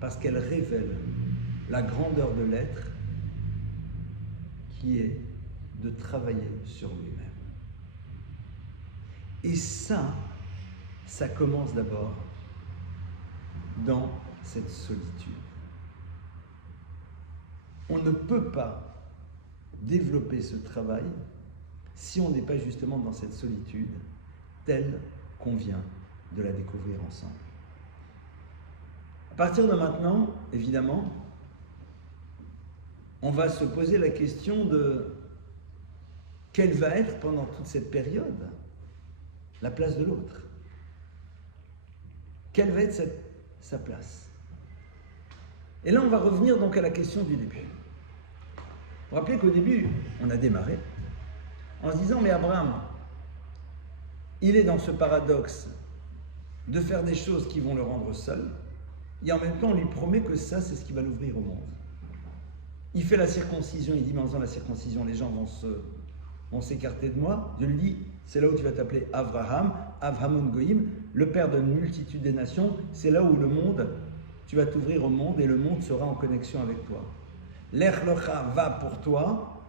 Parce qu'elle révèle la grandeur de l'être qui est de travailler sur lui-même. Et ça commence d'abord dans cette solitude. On ne peut pas développer ce travail si on n'est pas justement dans cette solitude telle qu'on vient de la découvrir ensemble. À partir de maintenant, évidemment, on va se poser la question de quelle va être pendant toute cette période la place de l'autre. Quelle va être sa place? Et là, on va revenir donc à la question du début. Vous vous rappelez qu'au début, on a démarré en se disant, mais Abraham, il est dans ce paradoxe de faire des choses qui vont le rendre seul, et en même temps, on lui promet que ça, c'est ce qui va l'ouvrir au monde. Il fait la circoncision, il dit, mais en faisant la circoncision, les gens vont s'écarter de moi. Je lui dis, c'est là où tu vas t'appeler Avraham, Avramon Goïm, le père d'une multitude des nations, c'est là où le monde, tu vas t'ouvrir au monde et le monde sera en connexion avec toi. L'Ech Locha va pour toi,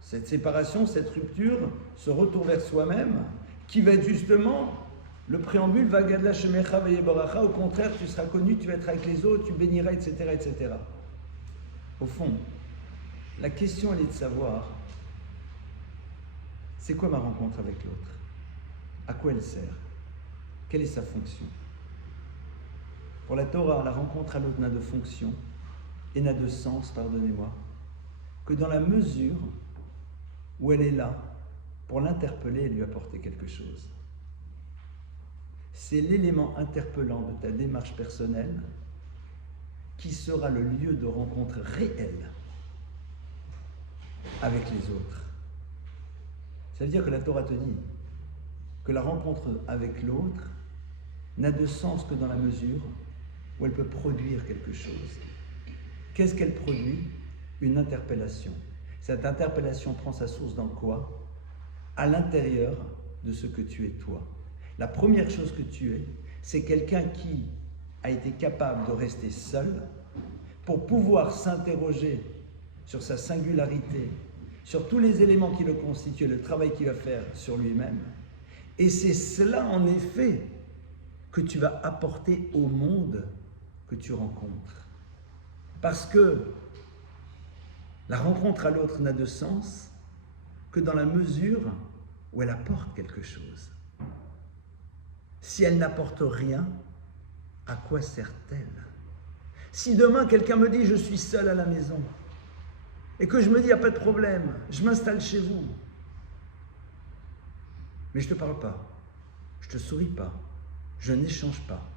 cette séparation, cette rupture, ce retour vers soi-même, qui va être justement le préambule, Vagadla Shemecha Veyeboracha, au contraire, tu seras connu, tu vas être avec les autres, tu béniras, etc., etc. Au fond, la question, elle est de savoir, c'est quoi ma rencontre avec l'autre? À quoi elle sert? Quelle est sa fonction? Pour la Torah, la rencontre à l'autre n'a de fonction et n'a de sens, pardonnez-moi, que dans la mesure où elle est là pour l'interpeller et lui apporter quelque chose. C'est l'élément interpellant de ta démarche personnelle qui sera le lieu de rencontre réelle avec les autres. Ça veut dire que la Torah te dit que la rencontre avec l'autre n'a de sens que dans la mesure où elle peut produire quelque chose. Qu'est-ce qu'elle produit? Une interpellation. Cette interpellation prend sa source dans quoi? À l'intérieur de ce que tu es toi. La première chose que tu es, c'est quelqu'un qui a été capable de rester seul pour pouvoir s'interroger sur sa singularité, sur tous les éléments qui le constituent, le travail qu'il va faire sur lui-même. Et c'est cela, en effet, que tu vas apporter au monde que tu rencontres. Parce que la rencontre à l'autre n'a de sens que dans la mesure où elle apporte quelque chose. Si elle n'apporte rien, à quoi sert-elle? Si demain quelqu'un me dit je suis seul à la maison et que je me dis il n'y a pas de problème, je m'installe chez vous, mais je ne te parle pas, je ne te souris pas, je n'échange pas,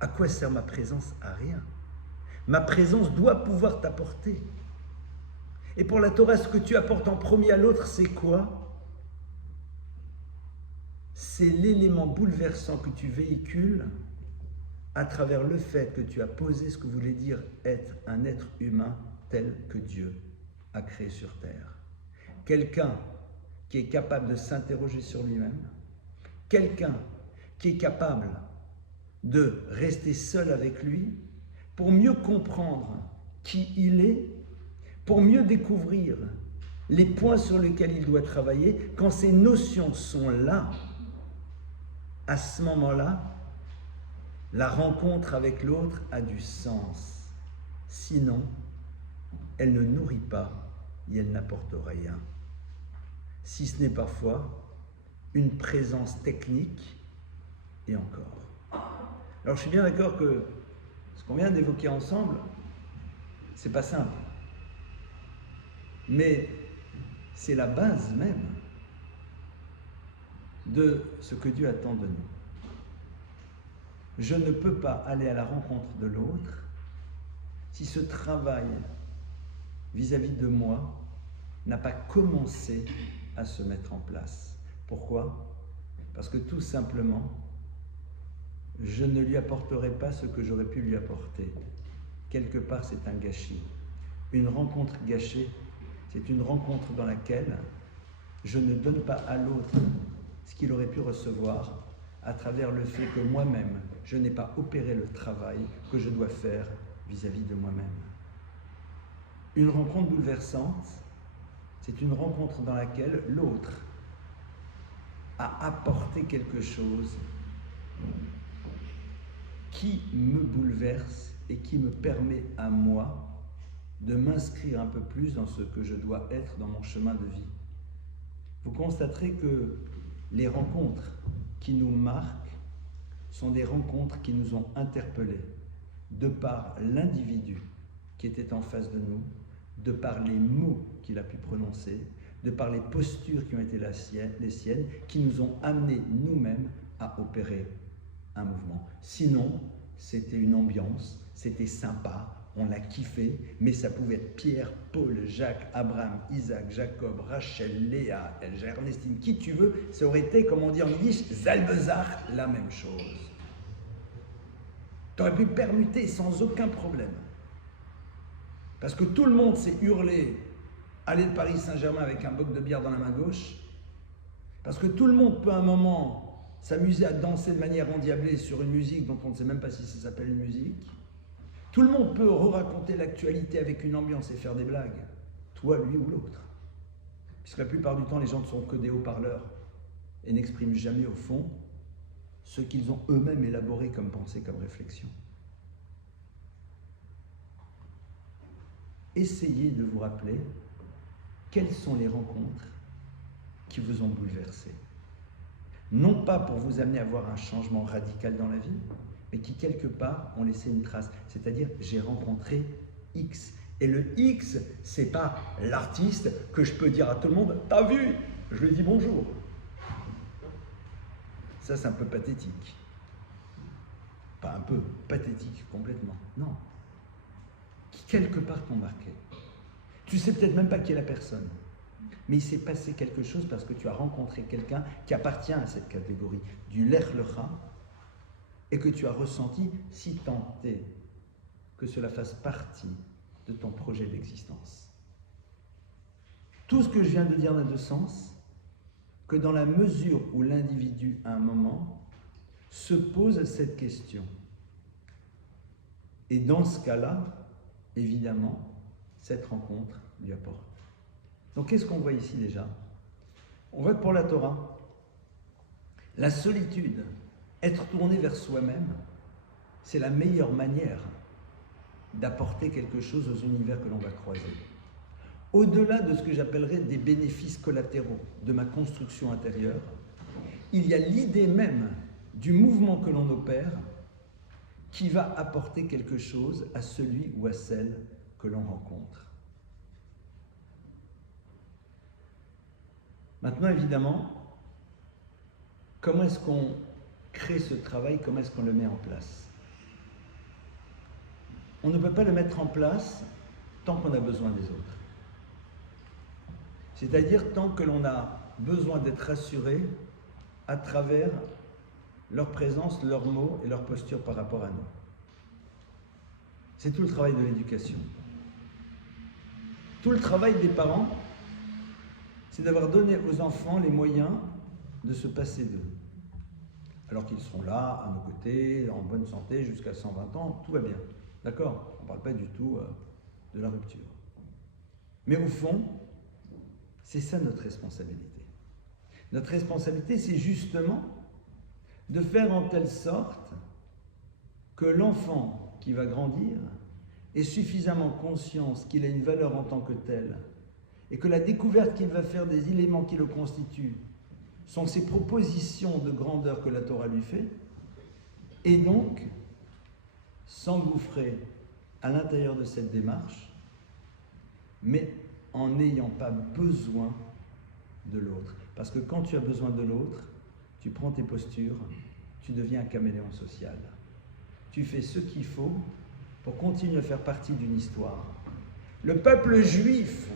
à quoi sert ma présence? À rien. Ma présence doit pouvoir t'apporter. Et pour la Torah, ce que tu apportes en premier à l'autre, c'est quoi? C'est l'élément bouleversant que tu véhicules à travers le fait que tu as posé ce que voulait dire être un être humain tel que Dieu a créé sur terre. Quelqu'un qui est capable de s'interroger sur lui-même, quelqu'un qui est capable de rester seul avec lui pour mieux comprendre qui il est, pour mieux découvrir les points sur lesquels il doit travailler. Quand ces notions sont là, à ce moment-là, la rencontre avec l'autre a du sens. Sinon, elle ne nourrit pas et elle n'apporte rien. Si ce n'est parfois une présence technique et encore. Alors je suis bien d'accord que ce qu'on vient d'évoquer ensemble, c'est pas simple. Mais c'est la base même de ce que Dieu attend de nous. Je ne peux pas aller à la rencontre de l'autre si ce travail vis-à-vis de moi n'a pas commencé à se mettre en place. Pourquoi? Parce que tout simplement, je ne lui apporterai pas ce que j'aurais pu lui apporter. Quelque part, c'est un gâchis. Une rencontre gâchée, c'est une rencontre dans laquelle je ne donne pas à l'autre ce qu'il aurait pu recevoir à travers le fait que moi-même, je n'ai pas opéré le travail que je dois faire vis-à-vis de moi-même. Une rencontre bouleversante, c'est une rencontre dans laquelle l'autre a apporté quelque chose qui me bouleverse et qui me permet à moi de m'inscrire un peu plus dans ce que je dois être dans mon chemin de vie. Vous constaterez que les rencontres qui nous marquent sont des rencontres qui nous ont interpellés de par l'individu qui était en face de nous, de par les mots qu'il a pu prononcer, de par les postures qui ont été les siennes, qui nous ont amenés nous-mêmes à opérer un mouvement. Sinon, c'était une ambiance, c'était sympa, on a kiffé, mais ça pouvait être Pierre, Paul, Jacques, Abraham, Isaac, Jacob, Rachel, Léa, Ernestine, qui tu veux, ça aurait été, comme on dit en yiddish, Zalbezach, la même chose. Tu aurais pu permuter sans aucun problème. Parce que tout le monde s'est hurlé, aller de Paris Saint-Germain avec un boc de bière dans la main gauche, parce que tout le monde peut à un moment s'amuser à danser de manière endiablée sur une musique dont on ne sait même pas si ça s'appelle une musique. Tout le monde peut raconter l'actualité avec une ambiance et faire des blagues, toi, lui ou l'autre. Puisque la plupart du temps, les gens ne sont que des haut-parleurs et n'expriment jamais au fond ce qu'ils ont eux-mêmes élaboré comme pensée, comme réflexion. Essayez de vous rappeler quelles sont les rencontres qui vous ont bouleversé. Non pas pour vous amener à avoir un changement radical dans la vie, mais qui quelque part ont laissé une trace. C'est-à-dire, j'ai rencontré X. Et le X, c'est pas l'artiste que je peux dire à tout le monde, t'as vu? Je lui dis bonjour. Ça, c'est un peu pathétique. Pas un peu, pathétique complètement. Non. Qui quelque part t'ont marqué. Tu sais peut-être même pas qui est la personne. Mais il s'est passé quelque chose parce que tu as rencontré quelqu'un qui appartient à cette catégorie du Lech Lecha et que tu as ressenti, si tant est que cela fasse partie de ton projet d'existence. Tout ce que je viens de dire n'a de sens que dans la mesure où l'individu, à un moment, se pose cette question. Et dans ce cas-là, évidemment, cette rencontre lui apporte. Donc qu'est-ce qu'on voit ici déjà? On voit que pour la Torah, la solitude, être tourné vers soi-même, c'est la meilleure manière d'apporter quelque chose aux univers que l'on va croiser. Au-delà de ce que j'appellerais des bénéfices collatéraux de ma construction intérieure, il y a l'idée même du mouvement que l'on opère qui va apporter quelque chose à celui ou à celle que l'on rencontre. Maintenant, évidemment, comment est-ce qu'on crée ce travail, comment est-ce qu'on le met en place? On ne peut pas le mettre en place tant qu'on a besoin des autres. C'est-à-dire tant que l'on a besoin d'être rassuré à travers leur présence, leurs mots et leur posture par rapport à nous. C'est tout le travail de l'éducation. Tout le travail des parents, c'est d'avoir donné aux enfants les moyens de se passer d'eux. Alors qu'ils seront là, à nos côtés, en bonne santé, jusqu'à 120 ans, tout va bien. D'accord? On ne parle pas du tout de la rupture. Mais au fond, c'est ça notre responsabilité. Notre responsabilité, c'est justement de faire en telle sorte que l'enfant qui va grandir ait suffisamment conscience qu'il a une valeur en tant que tel et que la découverte qu'il va faire des éléments qui le constituent sont ces propositions de grandeur que la Torah lui fait, et donc s'engouffrer à l'intérieur de cette démarche, mais en n'ayant pas besoin de l'autre. Parce que quand tu as besoin de l'autre, tu prends tes postures, tu deviens un caméléon social. Tu fais ce qu'il faut pour continuer à faire partie d'une histoire. Le peuple juif,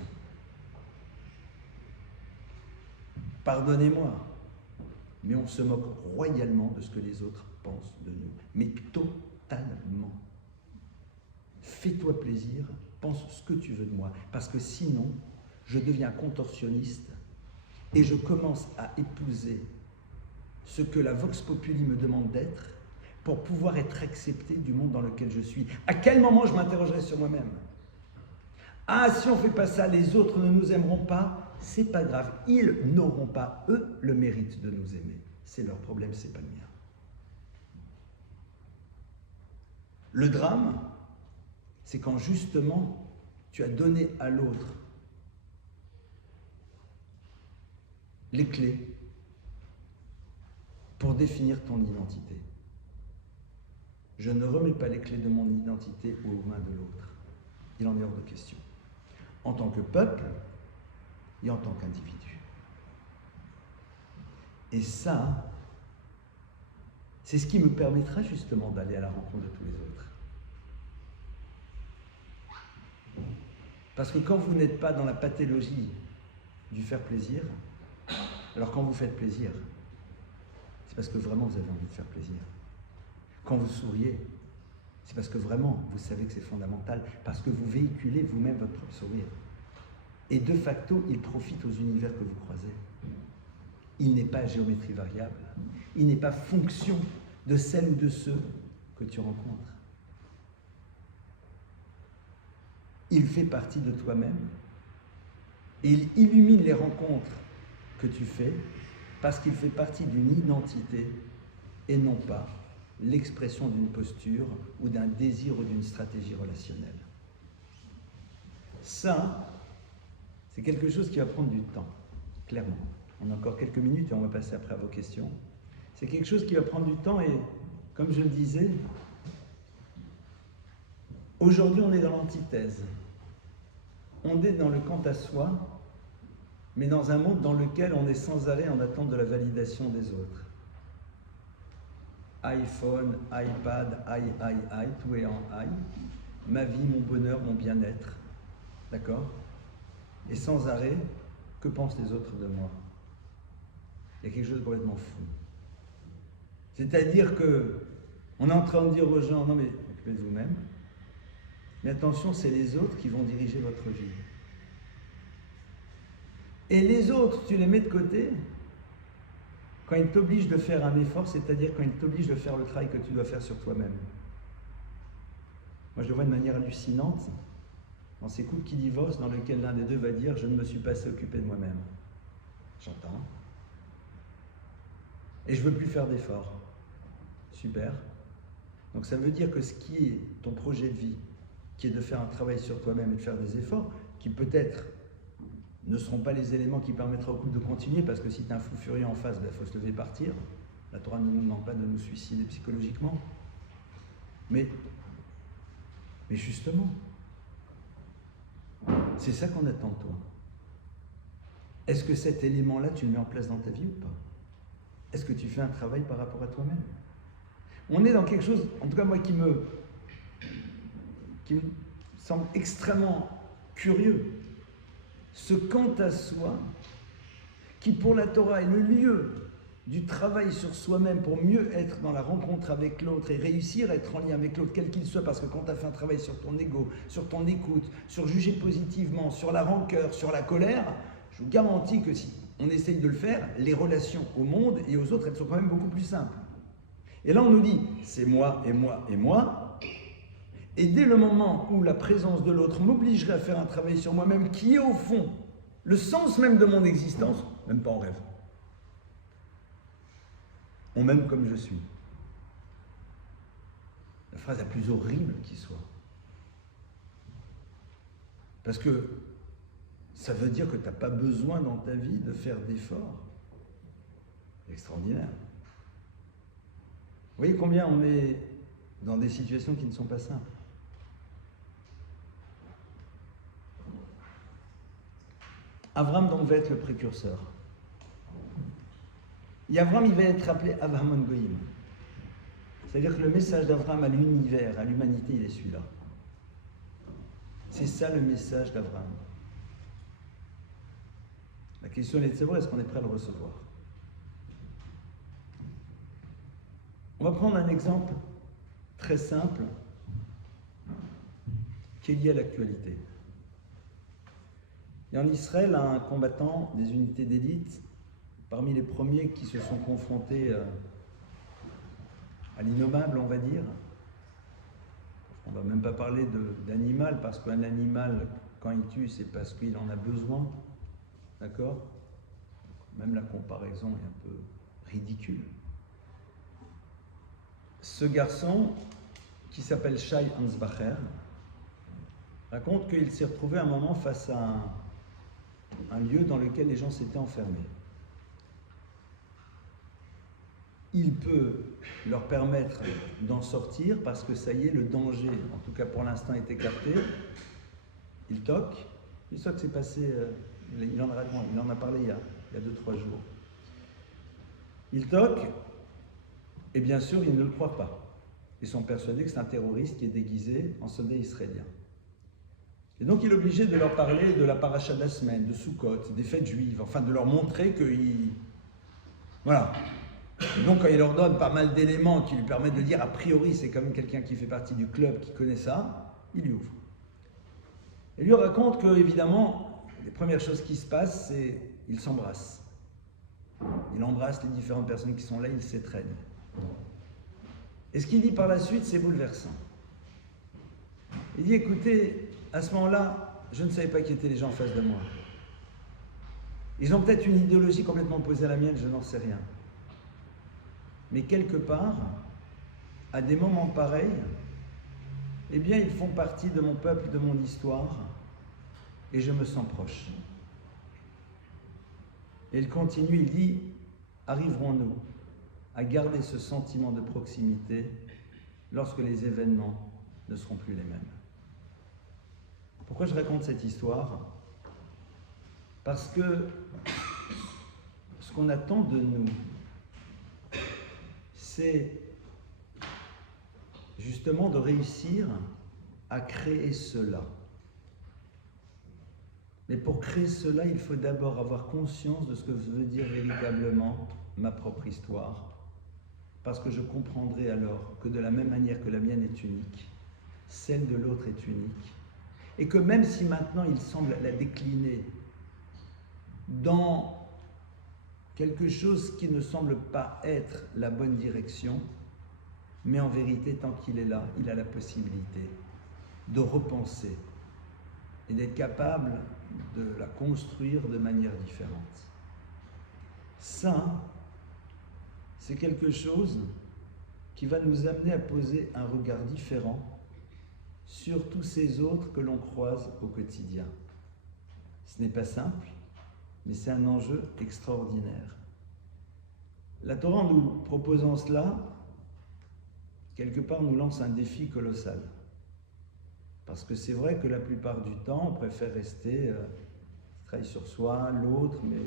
pardonnez-moi, mais on se moque royalement de ce que les autres pensent de nous. Mais totalement. Fais-toi plaisir, pense ce que tu veux de moi, parce que sinon, je deviens contorsionniste et je commence à épouser ce que la Vox Populi me demande d'être pour pouvoir être accepté du monde dans lequel je suis. À quel moment je m'interrogerai sur moi-même? Ah, si on ne fait pas ça, les autres ne nous aimeront pas, c'est pas grave. Ils n'auront pas, eux, le mérite de nous aimer. C'est leur problème, c'est pas le mien. Le drame, c'est quand justement tu as donné à l'autre les clés pour définir ton identité. Je ne remets pas les clés de mon identité aux mains de l'autre. Il en est hors de question. En tant que peuple et en tant qu'individu. Et ça, c'est ce qui me permettra justement d'aller à la rencontre de tous les autres. Parce que quand vous n'êtes pas dans la pathologie du faire plaisir, alors quand vous faites plaisir, c'est parce que vraiment vous avez envie de faire plaisir. Quand vous souriez, c'est parce que vraiment vous savez que c'est fondamental, parce que vous véhiculez vous-même votre propre sourire. Et de facto, il profite aux univers que vous croisez. Il n'est pas à géométrie variable, il n'est pas fonction de celle ou de ceux que tu rencontres. Il fait partie de toi-même et il illumine les rencontres que tu fais parce qu'il fait partie d'une identité et non pas l'expression d'une posture ou d'un désir ou d'une stratégie relationnelle. Ça, c'est quelque chose qui va prendre du temps, clairement. On a encore quelques minutes et on va passer après à vos questions. C'est quelque chose qui va prendre du temps et, comme je le disais, aujourd'hui on est dans l'antithèse. On est dans le quant à soi, mais dans un monde dans lequel on est sans arrêt en attente de la validation des autres. iPhone, iPad, tout est en i. Ma vie, mon bonheur, mon bien-être. D'accord? Et sans arrêt, que pensent les autres de moi? Il y a quelque chose de complètement fou. C'est-à-dire que on est en train de dire aux gens, non mais occupez de vous-même. Mais attention, c'est les autres qui vont diriger votre vie. Et les autres, tu les mets de côté quand ils t'obligent de faire un effort, c'est-à-dire quand ils t'obligent de faire le travail que tu dois faire sur toi-même. Moi, je le vois de manière hallucinante dans ces couples qui divorcent, dans lesquels l'un des deux va dire « je ne me suis pas assez occupé de moi-même ». J'entends. Et je ne veux plus faire d'efforts. Super. Donc ça veut dire que ce qui est ton projet de vie, qui est de faire un travail sur toi-même et de faire des efforts, qui peut-être ne seront pas les éléments qui permettront au couple de continuer, parce que si tu as un fou furieux en face, il faut se lever et partir. La Torah ne nous demande pas de nous suicider psychologiquement. Mais justement, c'est ça qu'on attend de toi. Est-ce que cet élément-là, tu le mets en place dans ta vie ou pas? Est-ce que tu fais un travail par rapport à toi-même? On est dans quelque chose, en tout cas moi, qui me semble extrêmement curieux. Ce quant à soi, qui pour la Torah est le lieu du travail sur soi-même pour mieux être dans la rencontre avec l'autre et réussir à être en lien avec l'autre, quel qu'il soit, parce que quand tu as fait un travail sur ton ego, sur ton écoute, sur juger positivement, sur la rancœur, sur la colère, je vous garantis que si on essaye de le faire, les relations au monde et aux autres, elles sont quand même beaucoup plus simples. Et là, on nous dit, c'est moi et moi et moi. Et dès le moment où la présence de l'autre m'obligerait à faire un travail sur moi-même, qui est au fond le sens même de mon existence, même pas en rêve. On m'aime comme je suis. La phrase la plus horrible qui soit. Parce que ça veut dire que tu n'as pas besoin dans ta vie de faire d'efforts. Extraordinaire. Vous voyez combien on est dans des situations qui ne sont pas simples. Avram donc va être le précurseur. Et Avram, il va être appelé Avramon Goïm. C'est-à-dire que le message d'Avram à l'univers, à l'humanité, il est celui-là. C'est ça le message d'Avram. La question est de savoir, est-ce qu'on est prêt à le recevoir? On va prendre un exemple très simple qui est lié à l'actualité. Et en Israël, un combattant des unités d'élite, parmi les premiers qui se sont confrontés à l'innommable, on va dire. On ne va même pas parler d'animal, parce qu'un animal, quand il tue, c'est parce qu'il en a besoin. D'accord? Même la comparaison est un peu ridicule. Ce garçon, qui s'appelle Shai Ansbacher, raconte qu'il s'est retrouvé un moment face à un lieu dans lequel les gens s'étaient enfermés. Il peut leur permettre d'en sortir parce que ça y est, le danger, en tout cas pour l'instant, est écarté. Il toque. Une fois que c'est passé, il en a parlé il y a 2-3 jours. Il toque, et bien sûr, ils ne le croient pas. Ils sont persuadés que c'est un terroriste qui est déguisé en soldat israélien. Et donc il est obligé de leur parler de la paracha de la semaine, de Sukkot, des fêtes juives, enfin de leur montrer qu'il... Voilà. Et donc quand il leur donne pas mal d'éléments qui lui permettent de dire a priori c'est comme quelqu'un qui fait partie du club qui connaît ça, il lui ouvre. Et lui raconte que évidemment les premières choses qui se passent c'est il s'embrasse. Il embrasse les différentes personnes qui sont là, il s'étreigne. Et ce qu'il dit par la suite c'est bouleversant. Il dit écoutez, à ce moment-là, je ne savais pas qui étaient les gens en face de moi. Ils ont peut-être une idéologie complètement opposée à la mienne, je n'en sais rien. Mais quelque part, à des moments pareils, eh bien, ils font partie de mon peuple, de mon histoire, et je me sens proche. Et il continue, il dit, arriverons-nous à garder ce sentiment de proximité lorsque les événements ne seront plus les mêmes? Pourquoi je raconte cette histoire? Parce que ce qu'on attend de nous, c'est justement de réussir à créer cela. Mais pour créer cela, il faut d'abord avoir conscience de ce que veut dire véritablement ma propre histoire, parce que je comprendrai alors que de la même manière que la mienne est unique, celle de l'autre est unique, et que même si maintenant il semble la décliner dans quelque chose qui ne semble pas être la bonne direction, mais en vérité, tant qu'il est là, il a la possibilité de repenser et d'être capable de la construire de manière différente. Ça, c'est quelque chose qui va nous amener à poser un regard différent sur tous ces autres que l'on croise au quotidien. Ce n'est pas simple, mais c'est un enjeu extraordinaire. La Torah, en nous proposant cela, quelque part nous lance un défi colossal. Parce que c'est vrai que la plupart du temps, on préfère rester, travailler sur soi, l'autre, mais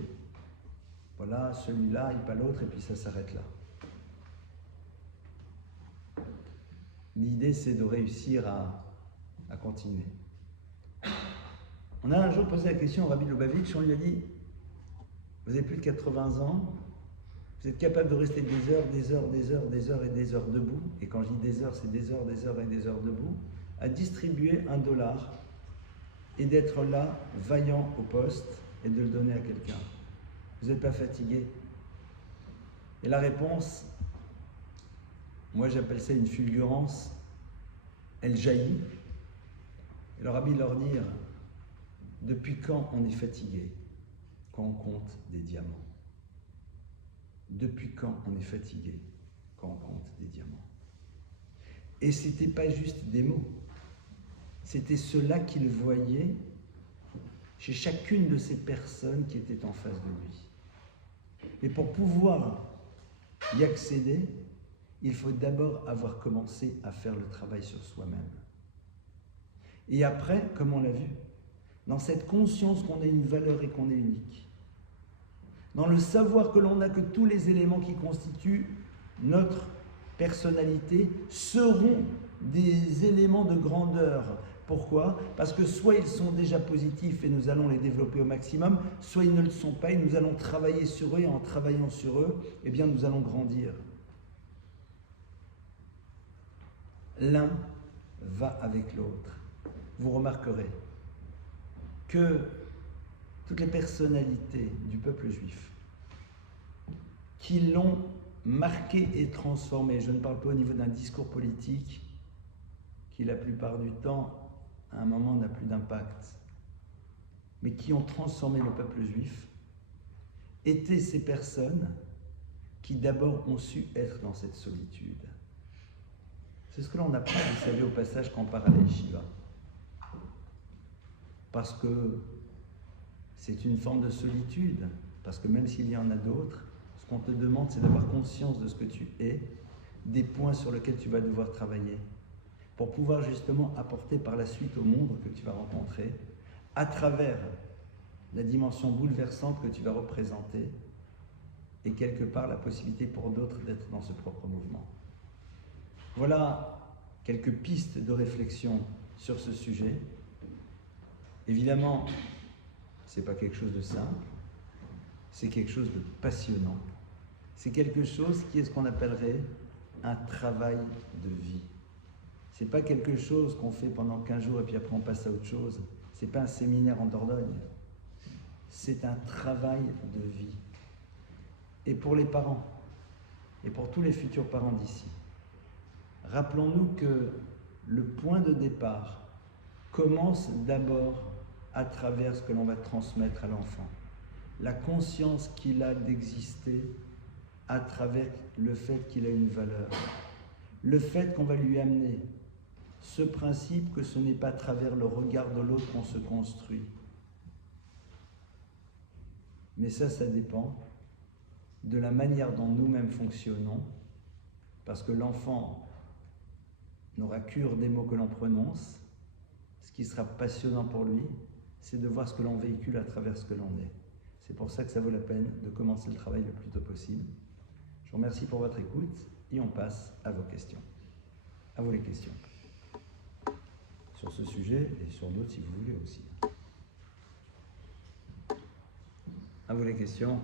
voilà, celui-là et pas l'autre, et puis ça s'arrête là. L'idée, c'est de réussir à continuer. On a un jour posé la question au Rabbi Lubavitch, on lui a dit, vous avez plus de 80 ans, vous êtes capable de rester des heures et des heures debout, et quand je dis des heures, c'est des heures et des heures debout, à distribuer $1 et d'être là, vaillant au poste, et de le donner à quelqu'un. Vous n'êtes pas fatigué? Et la réponse, moi j'appelle ça une fulgurance, elle jaillit. Et le Rabbi leur dit, depuis quand on est fatigué? Quand on compte des diamants. Depuis quand on est fatigué? Quand on compte des diamants. Et ce n'était pas juste des mots, c'était cela qu'il voyait chez chacune de ces personnes qui étaient en face de lui. Et pour pouvoir y accéder, il faut d'abord avoir commencé à faire le travail sur soi-même. Et après, comme on l'a vu, dans cette conscience qu'on a une valeur et qu'on est unique, dans le savoir que l'on n'a que tous les éléments qui constituent notre personnalité seront des éléments de grandeur. Pourquoi? Parce que soit ils sont déjà positifs et nous allons les développer au maximum, soit ils ne le sont pas et nous allons travailler sur eux, et en travaillant sur eux, eh bien nous allons grandir. L'un va avec l'autre. Vous remarquerez que toutes les personnalités du peuple juif qui l'ont marqué et transformé, je ne parle pas au niveau d'un discours politique qui la plupart du temps à un moment n'a plus d'impact, mais qui ont transformé le peuple juif, étaient ces personnes qui d'abord ont su être dans cette solitude. C'est ce que l'on apprend, vous savez, au passage quand on part à la yeshiva. Parce que c'est une forme de solitude, parce que même s'il y en a d'autres, ce qu'on te demande, c'est d'avoir conscience de ce que tu es, des points sur lesquels tu vas devoir travailler, pour pouvoir justement apporter par la suite au monde que tu vas rencontrer, à travers la dimension bouleversante que tu vas représenter, et quelque part la possibilité pour d'autres d'être dans ce propre mouvement. Voilà quelques pistes de réflexion sur ce sujet. Évidemment, ce n'est pas quelque chose de simple, c'est quelque chose de passionnant. C'est quelque chose qui est ce qu'on appellerait un travail de vie. Ce n'est pas quelque chose qu'on fait pendant 15 jours et puis après on passe à autre chose. Ce n'est pas un séminaire en Dordogne. C'est un travail de vie. Et pour les parents, et pour tous les futurs parents d'ici, rappelons-nous que le point de départ commence d'abord à travers ce que l'on va transmettre à l'enfant. La conscience qu'il a d'exister à travers le fait qu'il a une valeur. Le fait qu'on va lui amener ce principe que ce n'est pas à travers le regard de l'autre qu'on se construit. Mais ça dépend de la manière dont nous-mêmes fonctionnons, parce que l'enfant n'aura cure des mots que l'on prononce. Ce qui sera passionnant pour lui, c'est de voir ce que l'on véhicule à travers ce que l'on est. C'est pour ça que ça vaut la peine de commencer le travail le plus tôt possible. Je vous remercie pour votre écoute et on passe à vos questions. À vous les questions. Sur ce sujet et sur d'autres si vous voulez aussi. À vous les questions.